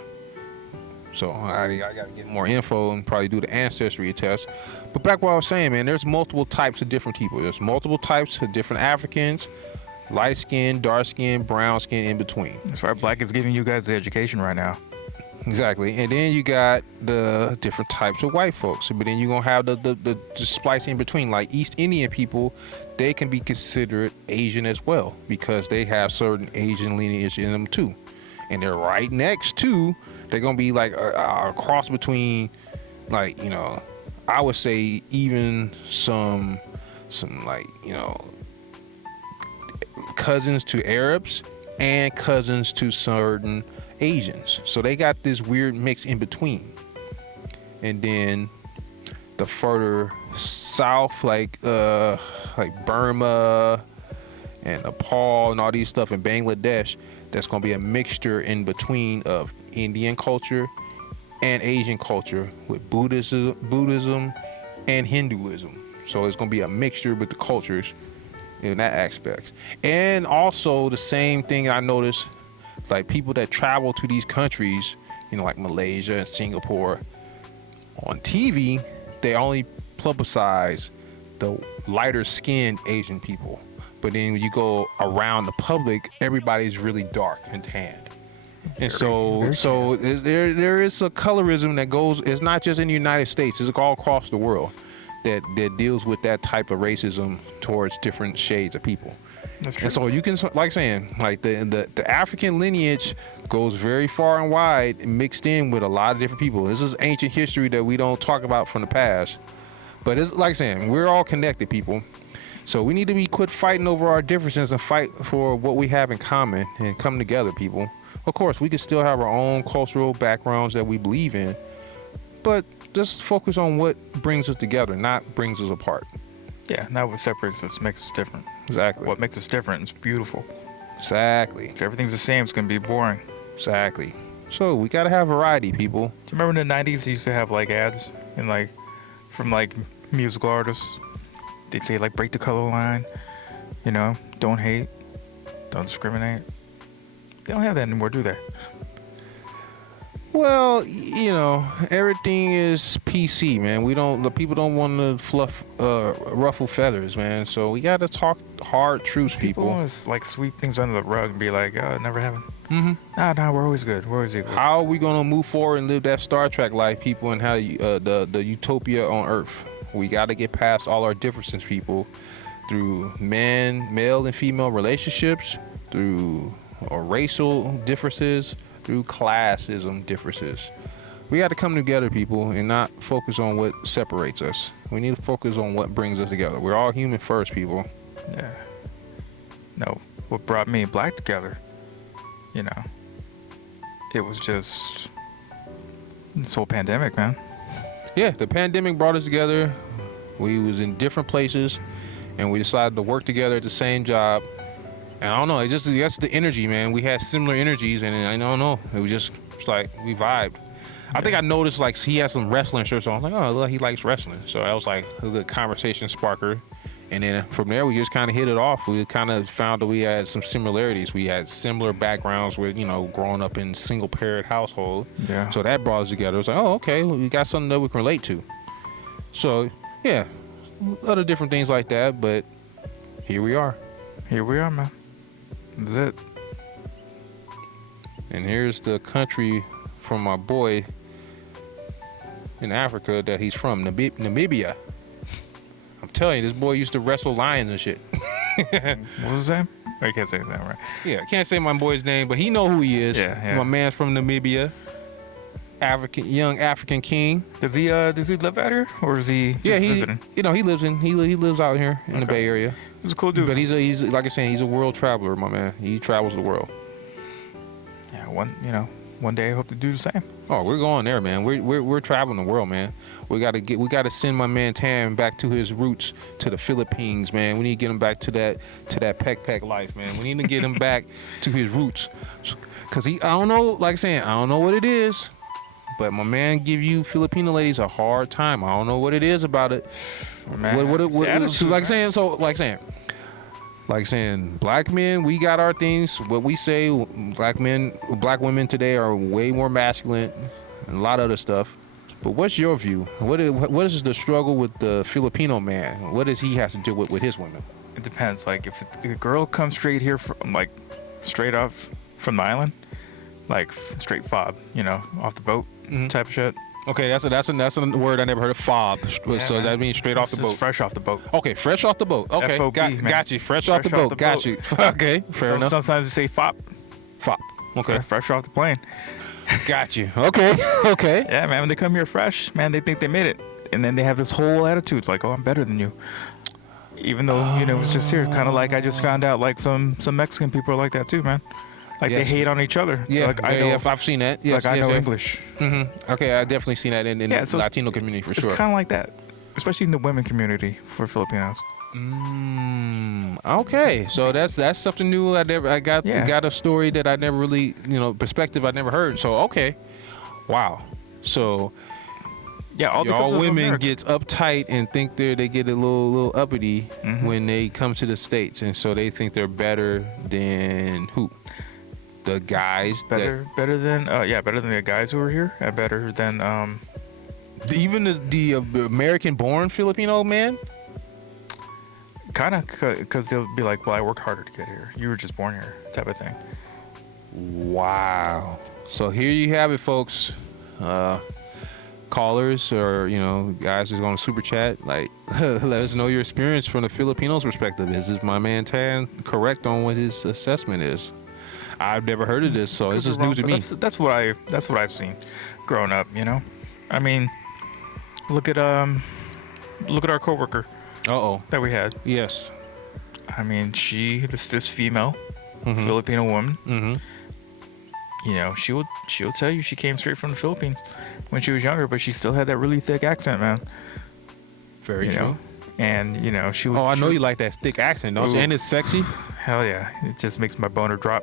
So I got to get more info and probably do the ancestry test. But back what I was saying, man, there's multiple types of different people. There's multiple types of different Africans, light skin, dark skin, brown skin, in between. That's why Black is giving you guys the education right now. Exactly. And then you got the different types of white folks. But then you're going to have the splice in between. Like East Indian people, they can be considered Asian as well because they have certain Asian lineage in them too. And they're right next to, they're going to be like a cross between, like, I would say even some like, cousins to Arabs and cousins to certain Asians. So they got this weird mix in between. And then the further south, like Burma and Nepal and all these stuff in Bangladesh, that's going to be a mixture in between of Indian culture and Asian culture with Buddhism and Hinduism. So it's going to be a mixture with the cultures in that aspect. And also the same thing I noticed, like people that travel to these countries, like Malaysia and Singapore, on TV, they only publicize the lighter skinned Asian people. But then when you go around the public, everybody's really dark and tanned. And so there is a colorism that goes, it's not just in the United States, it's all across the world that deals with that type of racism towards different shades of people. That's true. And so you can, like saying, like the African lineage goes very far and wide, mixed in with a lot of different people. This is ancient history that we don't talk about from the past. But it's like saying, we're all connected people. So we need to quit fighting over our differences and fight for what we have in common and come together, people. Of course, we can still have our own cultural backgrounds that we believe in, but just focus on what brings us together, not brings us apart. Yeah, not what separates us makes us different. Exactly. What makes us different is beautiful. Exactly. If everything's the same, it's gonna be boring. Exactly. So we gotta have variety, people. Do you remember in the 90s, they used to have like ads and like from like musical artists? They'd say like break the color line, you know, don't hate, don't discriminate. They don't have that anymore, do they? Well, you know, everything is PC, man. The people don't want to ruffle feathers, man. So we gotta talk hard truths, People people. want to like sweep things under the rug and be like, oh, it never happened. Mm-hmm. Nah, we're always good. We're always equal. How are we gonna move forward and live that Star Trek life, people, and how the utopia on Earth? We gotta get past all our differences, people, through male and female relationships, through racial differences, through classism differences. We got to come together, people, and not focus on what separates us. We need to focus on what brings us together. We're all human first, people. Yeah. No, what brought me and Black together, you know, it was just this whole pandemic, man. Yeah, the pandemic brought us together. We was in different places, and we decided to work together at the same job. And I don't know, that's the energy, man. We had similar energies, and I don't know, it was just like we vibed. I think I noticed like he had some wrestling shirts on. I was like, oh, look, he likes wrestling. So that was like a good conversation sparker. And then from there, we just kind of hit it off. We kind of found that we had some similarities. We had similar backgrounds with, you know, growing up in single parent household. Yeah. So that brought us together. It was like, oh, okay, we got something that we can relate to. So yeah, other different things like that. But here we are. Here we are, man. That's it. And here's the country from my boy in Africa that he's from, Namibia. I'm telling you, this boy used to wrestle lions and shit. What was his name? Oh, you can't say his name, right? Yeah, I can't say my boy's name, but he know who he is. Yeah. My man's from Namibia. Young African king. Does he live out here, or is he just visiting? He lives out here in the Bay Area. He's a cool dude. But he's like I said, he's a world traveler, my man. He travels the world. Yeah, one day I hope to do the same. Oh, we're going there, man. We're traveling the world, man. We gotta send my man Tam back to his roots, to the Philippines, man. We need to get him back to that peck life, man. We need to get him back to his roots, cause I don't know, like I'm saying, I don't know what it is, but my man give you Filipino ladies a hard time. I don't know what it is about it. Man, Like saying, black men, we got our things. What we say, black women today are way more masculine, and a lot of other stuff. But what's your view? What is the struggle with the Filipino man? What does he have to do with his women? It depends. Like if the girl comes straight here from straight off from the island, like straight fob, off the boat type of shit. Okay, that's a word I never heard of. Fob. Yeah, so man. that means straight off the boat. Fresh off the boat. Okay, fresh off the boat. Okay, FOB, got you. Fresh off the boat. Got you. Okay, fair enough. Sometimes you say fop. Fop. Okay, Fresh off the plane. got you. Okay, okay. Yeah, man. When they come here fresh, man, they think they made it, and then they have this whole attitude like, "Oh, I'm better than you," even though it's just here. Kind of like I just found out like some Mexican people are like that too, man. Like they hate on each other. Yeah, like I know, I've seen that. Yes, I know English. Mm-hmm. Okay, I definitely seen that in the so Latino community for sure. It's kind of like that, especially in the women community for Filipinos. Okay, so that's something new. I got a story that I never really, perspective I never heard. So okay, wow. So yeah, all women gets uptight and think they get a little uppity when they come to the States, and so they think they're better than who? The guys better than the guys who are here, and better than even the American-born Filipino man. Kind of, because they'll be like, well, I worked harder to get here. You were just born here, type of thing. Wow. So here you have it, folks. callers or guys who's going to super chat, like let us know your experience from the Filipinos' perspective. Is this my man Tan correct on what his assessment is? I've never heard of this, so this is new to me. That's what I've seen growing up. I mean, look at our coworker Uh-oh. that we had. Yes. I mean, this female Filipino woman. Mm-hmm. She'll tell you she came straight from the Philippines when she was younger, but she still had that really thick accent, man. Very true. And she. Oh, I know you like that thick accent, don't you? And it's sexy. Hell yeah! It just makes my boner drop.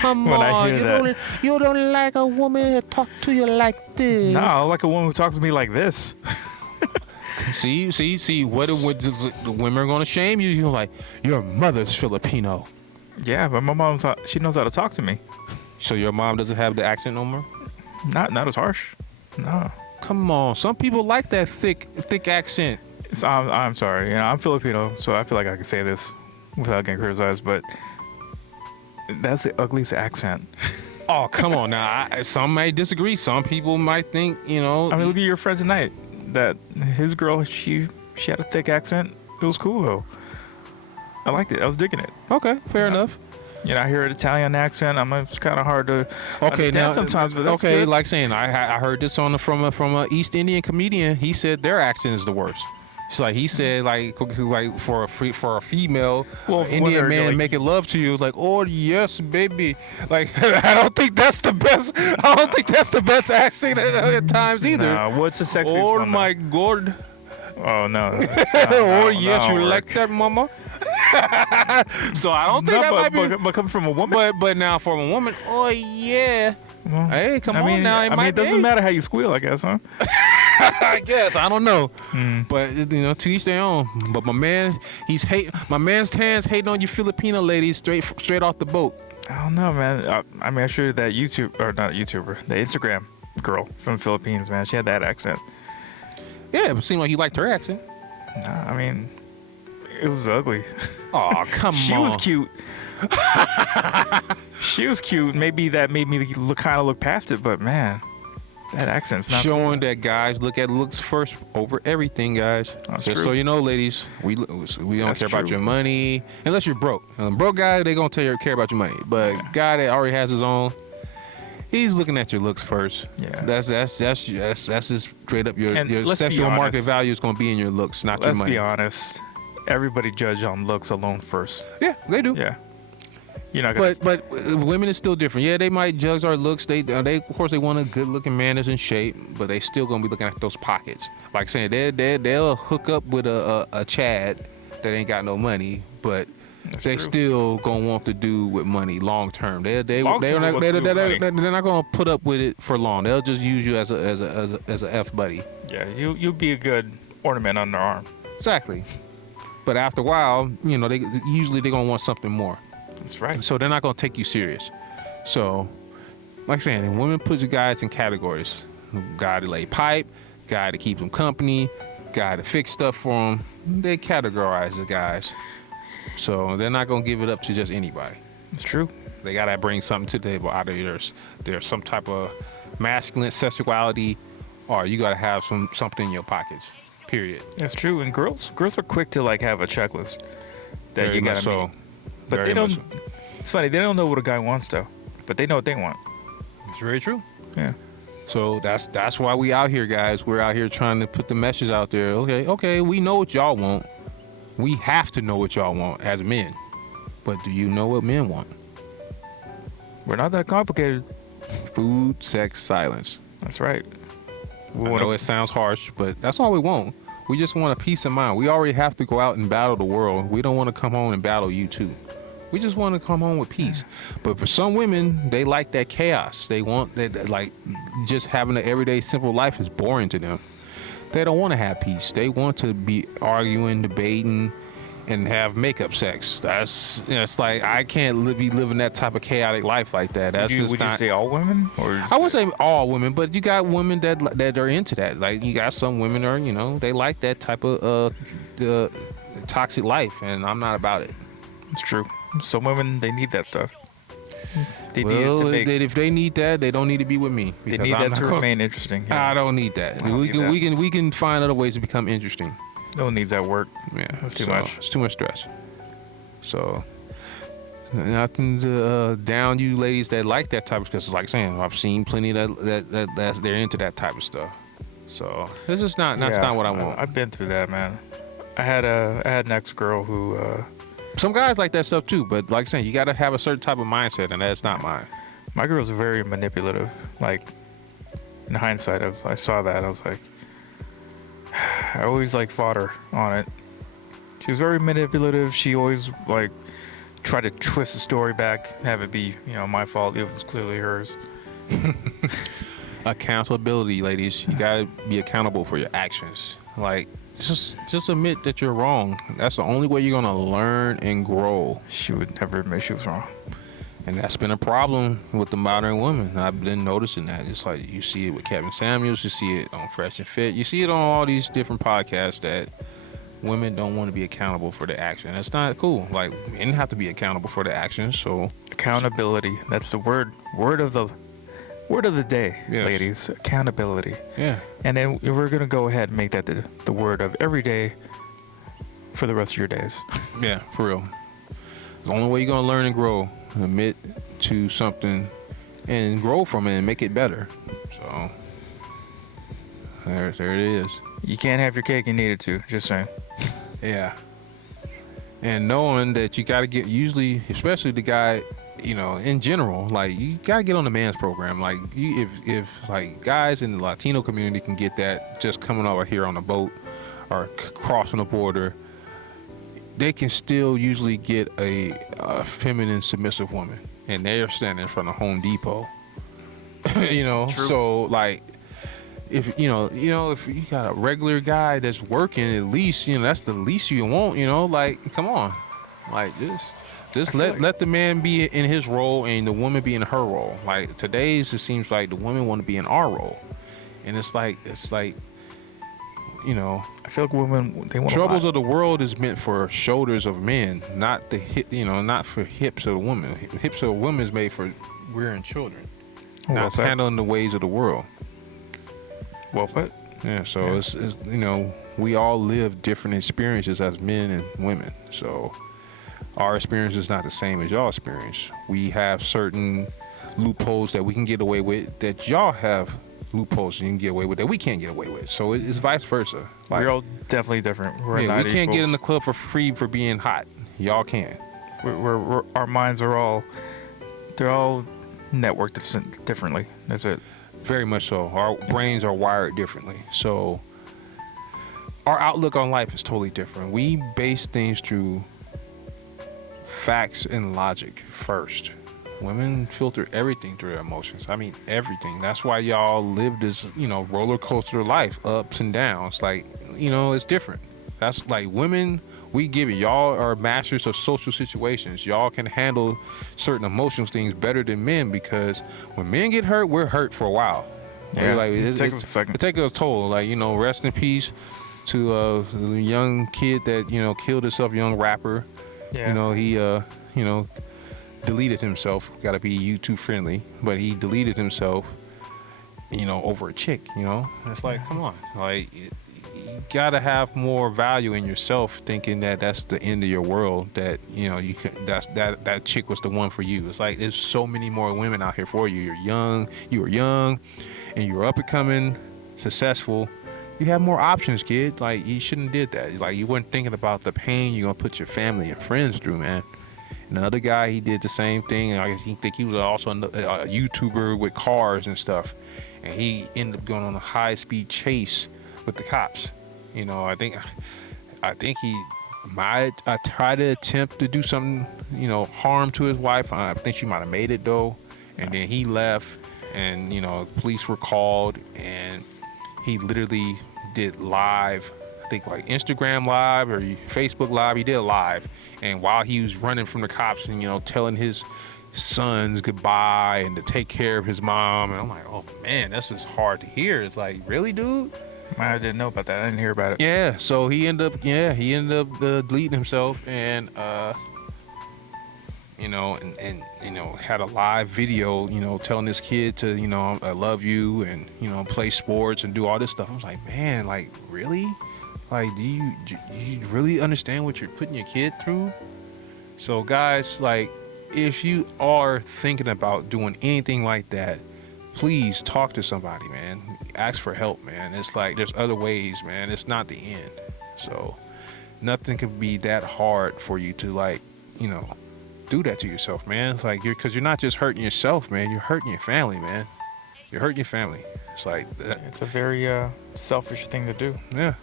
Come when on, I hear that. You don't like a woman that talk to you like this. No, I like a woman who talks to me like this. See, what the women are gonna shame you. You're like, your mother's Filipino. Yeah, but my mom, she knows how to talk to me. So your mom doesn't have the accent no more? Not as harsh. No. Come on, some people like that thick accent. I'm sorry. I'm Filipino, so I feel like I can say this without getting criticized, but that's the ugliest accent. Oh, come on now. Some may disagree. Some people might think, I mean, look at your friend tonight. That his girl, she had a thick accent. It was cool though. I liked it. I was digging it. Okay, fair enough. I hear an Italian accent. It's kind of hard to understand sometimes, but that's good. Like saying, I heard this from a East Indian comedian. He said their accent is the worst. He said for a female, Indian man making love to you, like, oh yes, baby. Like, I don't think that's the best. I don't think that's the best accent at times either. No, what's the sexiest Oh one? my god. Oh no. Oh yes, you like that, mama. So I don't think that might be. But coming from a woman. But now from a woman, oh yeah. Well, Hey, come on now. It doesn't matter how you squeal, I guess, huh? I guess I don't know, but to each their own. But my man's Tan's hating on you Filipino ladies straight off the boat. I don't know, man. I'm sure that the Instagram girl from the Philippines, man, she had that accent. Yeah, it seemed like you liked her accent. Nah, I mean, it was ugly. Oh, come she on. Was cute. She was cute. Maybe that made me look past it, but man, that accent's not showing that guys look at looks first over everything, guys. That's Just true. so you know, ladies, we don't That's care about true. your money unless you're broke. Broke guy, they gonna care about your money. But guy that already has his own, he's looking at your looks first. Yeah. That's just straight up your let's be sexual market honest. value is gonna be in your looks, not your Let's money. be honest. Everybody judge on looks alone first. Yeah, they do. Yeah. You're not gonna. But women is still different. Yeah, they might judge our looks. They of course they want a good looking man that's in shape, but they still gonna be looking at those pockets. Like saying they'll hook up with a Chad that ain't got no money, but That's they true. still gonna want to do with money long term. They're Long term, not let's do money. they're not gonna put up with it for long. They'll just use you as a F buddy. Yeah, you'll be a good ornament on their arm. Exactly. But after a while, they usually they're gonna want something more. That's right. So they're not gonna take you serious. So, like I'm saying, women put you guys in categories: guy to lay pipe, guy to keep them company, guy to fix stuff for them. They categorize the guys. So they're not gonna give it up to just anybody. It's true. They gotta bring something to the table. Either there's some type of masculine sexuality, or you gotta have something in your pockets. Period. That's true. And girls are quick to have a checklist that Very you much gotta so. meet. But Very they don't. much so. It's funny. They don't know what a guy wants though, but they know what they want. It's very true. Yeah. So that's why we out here, guys. We're out here trying to put the message out there. Okay, we know what y'all want. We have to know what y'all want as men. But do you know what men want? We're not that complicated. Food, sex, silence. That's right. I know it sounds harsh, but that's all we want. We just want a peace of mind. We already have to go out and battle the world. We don't want to come home and battle you too. We just want to come home with peace. But for some women, they like that chaos. They want that, like, just having an everyday simple life is boring to them. They don't want to have peace. They want to be arguing, debating, and have makeup sex. It's like I can't be living that type of chaotic life like that. That's Would you say all women? Or I wouldn't say all women, but you got women that are into that. Like you got some women are, they like that type of toxic life, and I'm not about it. It's true. Some women, they need that stuff. They need it to make. if they need that, they don't need to be with me. They because need I'm that not to gonna- remain interesting. I Yeah. don't need that. I don't need that. We can find other ways to become interesting. No one needs that work. Yeah, That's too so much. It's too much stress. So nothing to down you ladies that like that type of, because it's like saying I've seen plenty that they're into that type of stuff. So this is not that's Yeah, not what I want. I've been through that, man. I had an ex girl who Some guys like that stuff too, but like saying you got to have a certain type of mindset, and that's not mine. my girl's very manipulative. Like in hindsight, I saw that. I was like, I always like fought her on it. She was very manipulative. She always like tried to twist the story back, have it be my fault. It was clearly hers. Accountability, ladies. You gotta be accountable for your actions. Like just admit that you're wrong. That's the only way you're gonna learn and grow. She would never admit she was wrong. And that's been a problem with the modern woman. I've been noticing that. It's like you see it with Kevin Samuels, you see it on Fresh and Fit, you see it on all these different podcasts that women don't want to be accountable for their action. That's not cool. Like men have to be accountable for their actions. So Accountability. That's the word of the day, Yes. ladies. Accountability. yeah, And then we're gonna go ahead and make that the word of every day for the rest of your days. yeah, for real. The only way you're gonna learn and grow, admit to something and grow from it and make it better. So there it is. You can't have your cake and eat it too. Just saying. Yeah. And knowing that you got to get, usually, especially the guy, in general, like you got to get on the man's program. Like if like guys in the Latino community can get that just coming over here on a boat or crossing the border, they can still usually get a feminine, submissive woman, and they're standing in front of Home Depot. True. So like, if if you got a regular guy that's working, at least that's the least you want. Like come on, like just let the man be in his role and the woman be in her role. Like today's, it seems like the women want to be in our role, and it's like. I feel like women they want Troubles of the world is meant for shoulders of men, not the hip, not for hips of a woman. Hips of a woman is made for rearing children, Well not said. handling the ways of the world. Well put. Yeah, so Yeah. it's we all live different experiences as men and women. So our experience is not the same as y'all experience. We have certain loopholes that we can get away with that y'all have loopholes you can get away with that we can't get away with. So it's vice versa. Like, We're all definitely different. We're we not can't get in the equals. club for free for being hot. Y'all can. We're our minds are all they're all networked differently. That's it. Very much so. Our brains are wired differently. So our outlook on life is totally different. We base things through facts and logic first. Women filter everything through their emotions. I mean, everything. That's why y'all live this, roller coaster life, ups and downs. Like, it's different. That's like women, we give it. Y'all are masters of social situations. Y'all can handle certain emotional things better than men because when men get hurt, we're hurt for a while. Yeah. Like, It takes us a second. It takes a toll. Like, rest in peace to the young kid that, killed himself, young rapper. Yeah. He deleted himself. Got to be YouTube friendly, but he deleted himself, over a chick. It's like, come on, like you gotta have more value in yourself, thinking that that's the end of your world. That you can, that chick was the one for you. It's like there's so many more women out here for you. You were young, and you were up and coming, successful. You have more options, kid. Like you shouldn't have did that. Like you weren't thinking about the pain you're gonna put your family and friends through, man. Another guy, he did the same thing, and I guess he was also a YouTuber with cars and stuff, and he ended up going on a high-speed chase with the cops. I think he might try to attempt to do something, harm to his wife. I think she might have made it though, and then he left, and police were called, and he literally did live. I think like Instagram live or Facebook live. He did a live. And while he was running from the cops and, telling his sons goodbye and to take care of his mom. And I'm like, oh, man, this is hard to hear. It's like, really, dude? I didn't know about that. I didn't hear about it. Yeah. So he ended up deleting himself. And and had a live video, telling this kid to, I love you, and play sports and do all this stuff. I was like, man, like, really? Like, do you really understand what you're putting your kid through? So guys, like, if you are thinking about doing anything like that, please talk to somebody, man. Ask for help, man. It's like there's other ways, man. It's not the end. So nothing can be that hard for you to, like, do that to yourself, man. It's like because you're not just hurting yourself, man. You're hurting your family, man. You're hurting your family. It's like that. It's a very selfish thing to do. Yeah.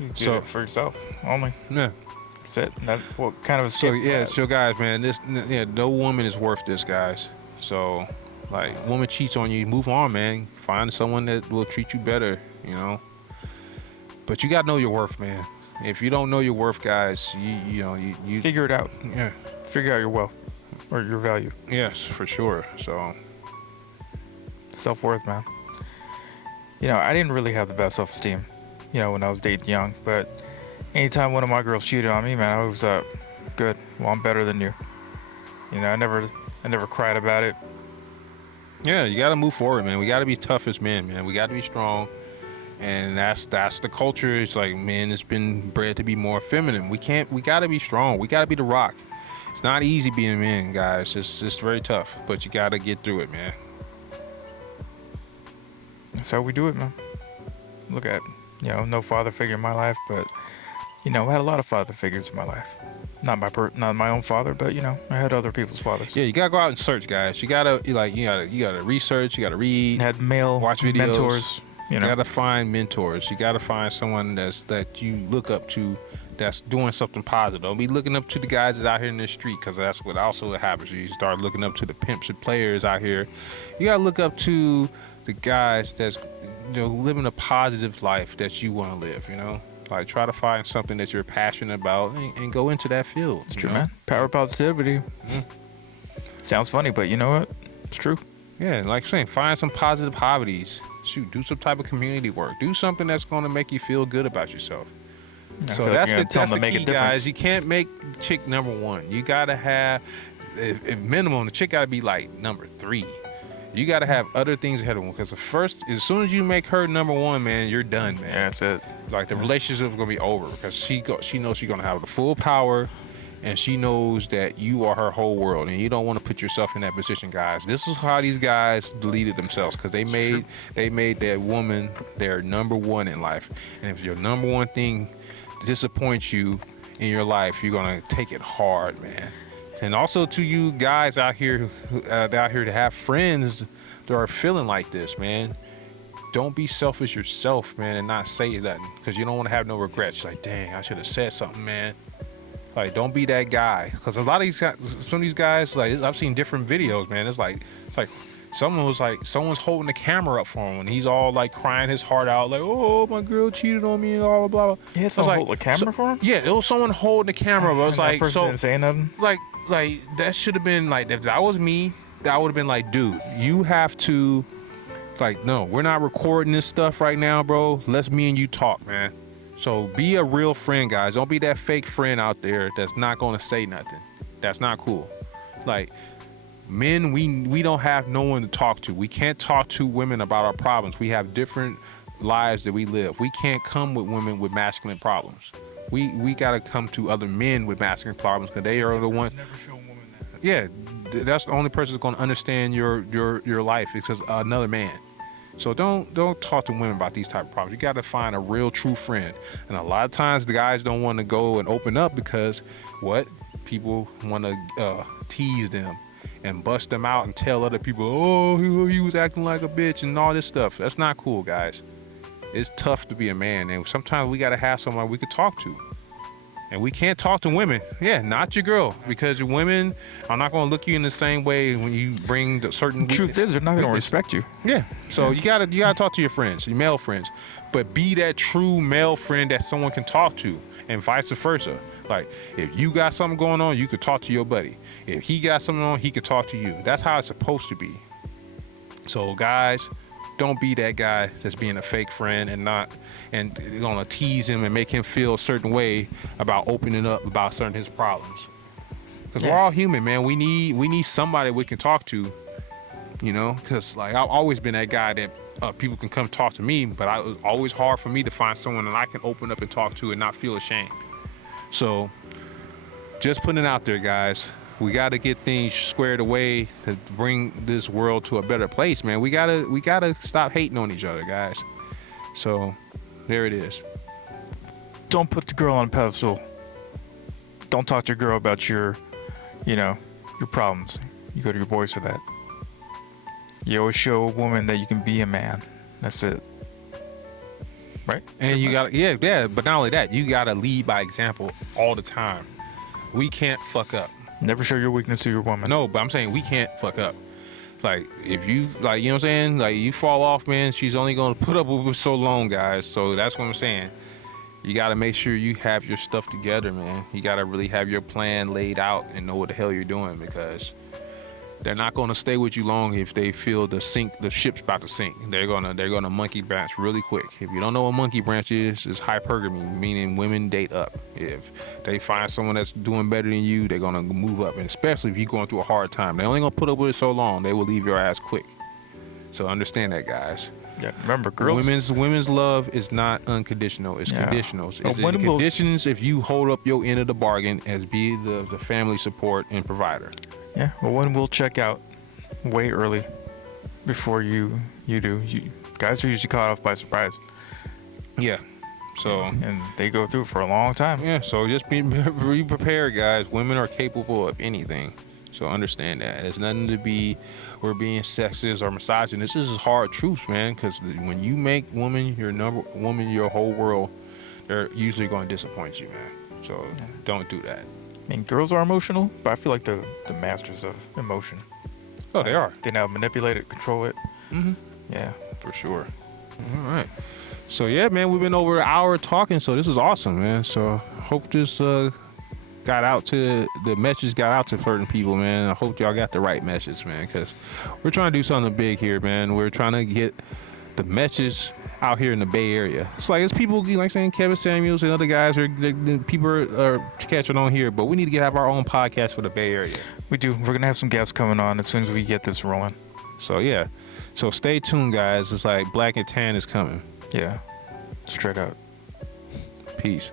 You do it for yourself only. Yeah. That's it. That what kind of a So yeah, so guys, man, no woman is worth this, guys. So, like, woman cheats on you, move on, man. Find someone that will treat you better, But you gotta know your worth, man. If you don't know your worth, guys, you figure it out. Yeah. Figure out your wealth or your value. Yes, for sure. So Self-worth, man. I didn't really have the best self-esteem, when I was dating young, but anytime one of my girls cheated on me, man, I was good. Well, I'm better than you. I never cried about it. yeah, you gotta move forward, man. We gotta be tough as men, man. We gotta be strong. And that's the culture. It's like, men has been bred to be more feminine. We gotta be strong. We gotta be the rock. It's not easy being a man, guys. It's very tough, but you gotta get through it, man. That's how we do it, man. Look at, no father figure in my life, but, I had a lot of father figures in my life. Not my own father, but, I had other people's fathers. Yeah, you gotta go out and search, guys. You gotta research. You gotta read. I had male watch videos. mentors. You gotta find mentors. You gotta find someone that you look up to, that's doing something positive. Don't be looking up to the guys that's out here in the street, because that's what also happens. You start looking up to the pimps and players out here. You gotta look up to the guys that's living a positive life that you want to live. Like, try to find something that you're passionate about and go into that field. It's true, man. Power positivity. Sounds funny, but you know what? It's true. Yeah, like saying, find some positive hobbies. Shoot, do some type of community work. Do something that's going to make you feel good about yourself. So that's the key, guys. You can't make chick number one. You gotta have, if minimum, the chick gotta be like number 3. You gotta have other things ahead of them, because as soon as you make her number 1, man, you're done, man. Yeah, that's it. Like, the relationship is gonna be over, because she knows she's gonna have the full power, and she knows that you are her whole world, and you don't want to put yourself in that position, guys. This is how these guys deleted themselves, because they made that woman their number 1 in life. And if your number 1 thing disappoints you in your life, you're gonna take it hard, man. And also to you guys out here to have friends that are feeling like this, man, don't be selfish yourself, man, and not say nothing, because you don't want to have no regrets. Like, dang, I should have said something, man. Like, don't be that guy, because a lot of these guys, some of these guys, like, I've seen different videos, man. It's like someone's holding the camera up for him, and he's all like crying his heart out, like, oh, my girl cheated on me, and blah blah blah. Yeah, someone hold the camera for him. Yeah, it was someone holding the camera, but it was like, that person didn't say nothing. Like that should have been like, if that was me, that would have been like, dude, you have to, like, no, we're not recording this stuff right now, bro. Let's me and you talk, man. So be a real friend, guys. Don't be that fake friend out there that's not going to say nothing. That's not cool. Like, men, we don't have no one to talk to. We can't talk to women about our problems. We have different lives that we live. We can't come with women with masculine problems. We got to come to other men with masculine problems, because they are the ones. Never show a woman that. Yeah, that's the only person that's going to understand your life, because another man. So don't talk to women about these type of problems. You got to find a real true friend. And a lot of times the guys don't want to go and open up, because people want to tease them and bust them out and tell other people, oh, he was acting like a bitch and all this stuff. That's not cool, guys. It's tough to be a man, and sometimes we got to have someone we could talk to. And we can't talk to women. Yeah, not your girl, because women are not going to look you in the same way when you bring the certain. The truth is, they're not going to respect you. Yeah. So you gotta talk to your friends, your male friends, but be that true male friend that someone can talk to, and vice versa. Like, if you got something going on, you could talk to your buddy. If he got something on, he could talk to you. That's how it's supposed to be. So guys, don't be that guy that's being a fake friend and gonna tease him and make him feel a certain way about opening up about certain his problems. Because we're all human, man. We need somebody we can talk to, you know. Because like I've always been that guy that people can come talk to me, but it was always hard for me to find someone that I can open up and talk to and not feel ashamed. So just putting it out there, guys. We got to get things squared away to bring this world to a better place, man. We gotta stop hating on each other, guys. So there it is. Don't put the girl on a pedestal. Don't talk to your girl about your problems. You go to your boys for that. You always show a woman that you can be a man. That's it. Right? And you got but not only that, you gotta lead by example all the time. We can't fuck up. Never show your weakness to your woman. No, but I'm saying we can't fuck up. Like if you like, you know what I'm saying? Like you fall off, man, she's only gonna put up with it so long, guys. So that's what I'm saying. You gotta make sure you have your stuff together, man. You gotta really have your plan laid out and know what the hell you're doing, because they're not gonna stay with you long if they feel the ship's about to sink. They're gonna monkey branch really quick. If you don't know what monkey branch is, it's hypergamy, meaning women date up. If they find someone that's doing better than you, they're gonna move up, and especially if you're going through a hard time. They're only gonna put up with it so long. They will leave your ass quick. So understand that, guys. Yeah, remember, girls. Women's love is not unconditional. It's conditional. It's in women conditions if you hold up your end of the bargain as be the family support and provider. Yeah, well, one will check out way early before you do. Guys are usually caught off by surprise. Yeah. So and they go through it for a long time. Yeah. So just be prepared, guys. Women are capable of anything. So understand that. It's nothing to be we're being sexist or misogynist. This is hard truth, man. Because when you make woman your whole world, they're usually going to disappoint you, man. So don't do that. I mean, girls are emotional, but I feel like the masters of emotion. Oh, they are. They now manipulate it, control it. Mm-hmm. Yeah, for sure. All right. So yeah, man, we've been over an hour talking. So this is awesome, man. So hope this the message got out to certain people, man. I hope y'all got the right message, man, because we're trying to do something big here, man. We're trying to get the message out here in the Bay Area. It's people like saying Kevin Samuels and other guys people are catching on here, but we need to have our own podcast for the Bay Area. We do. We're gonna have some guests coming on as soon as we get this rolling. So yeah, so stay tuned, guys. It's like Black and Tan is coming. Yeah, straight up. Peace.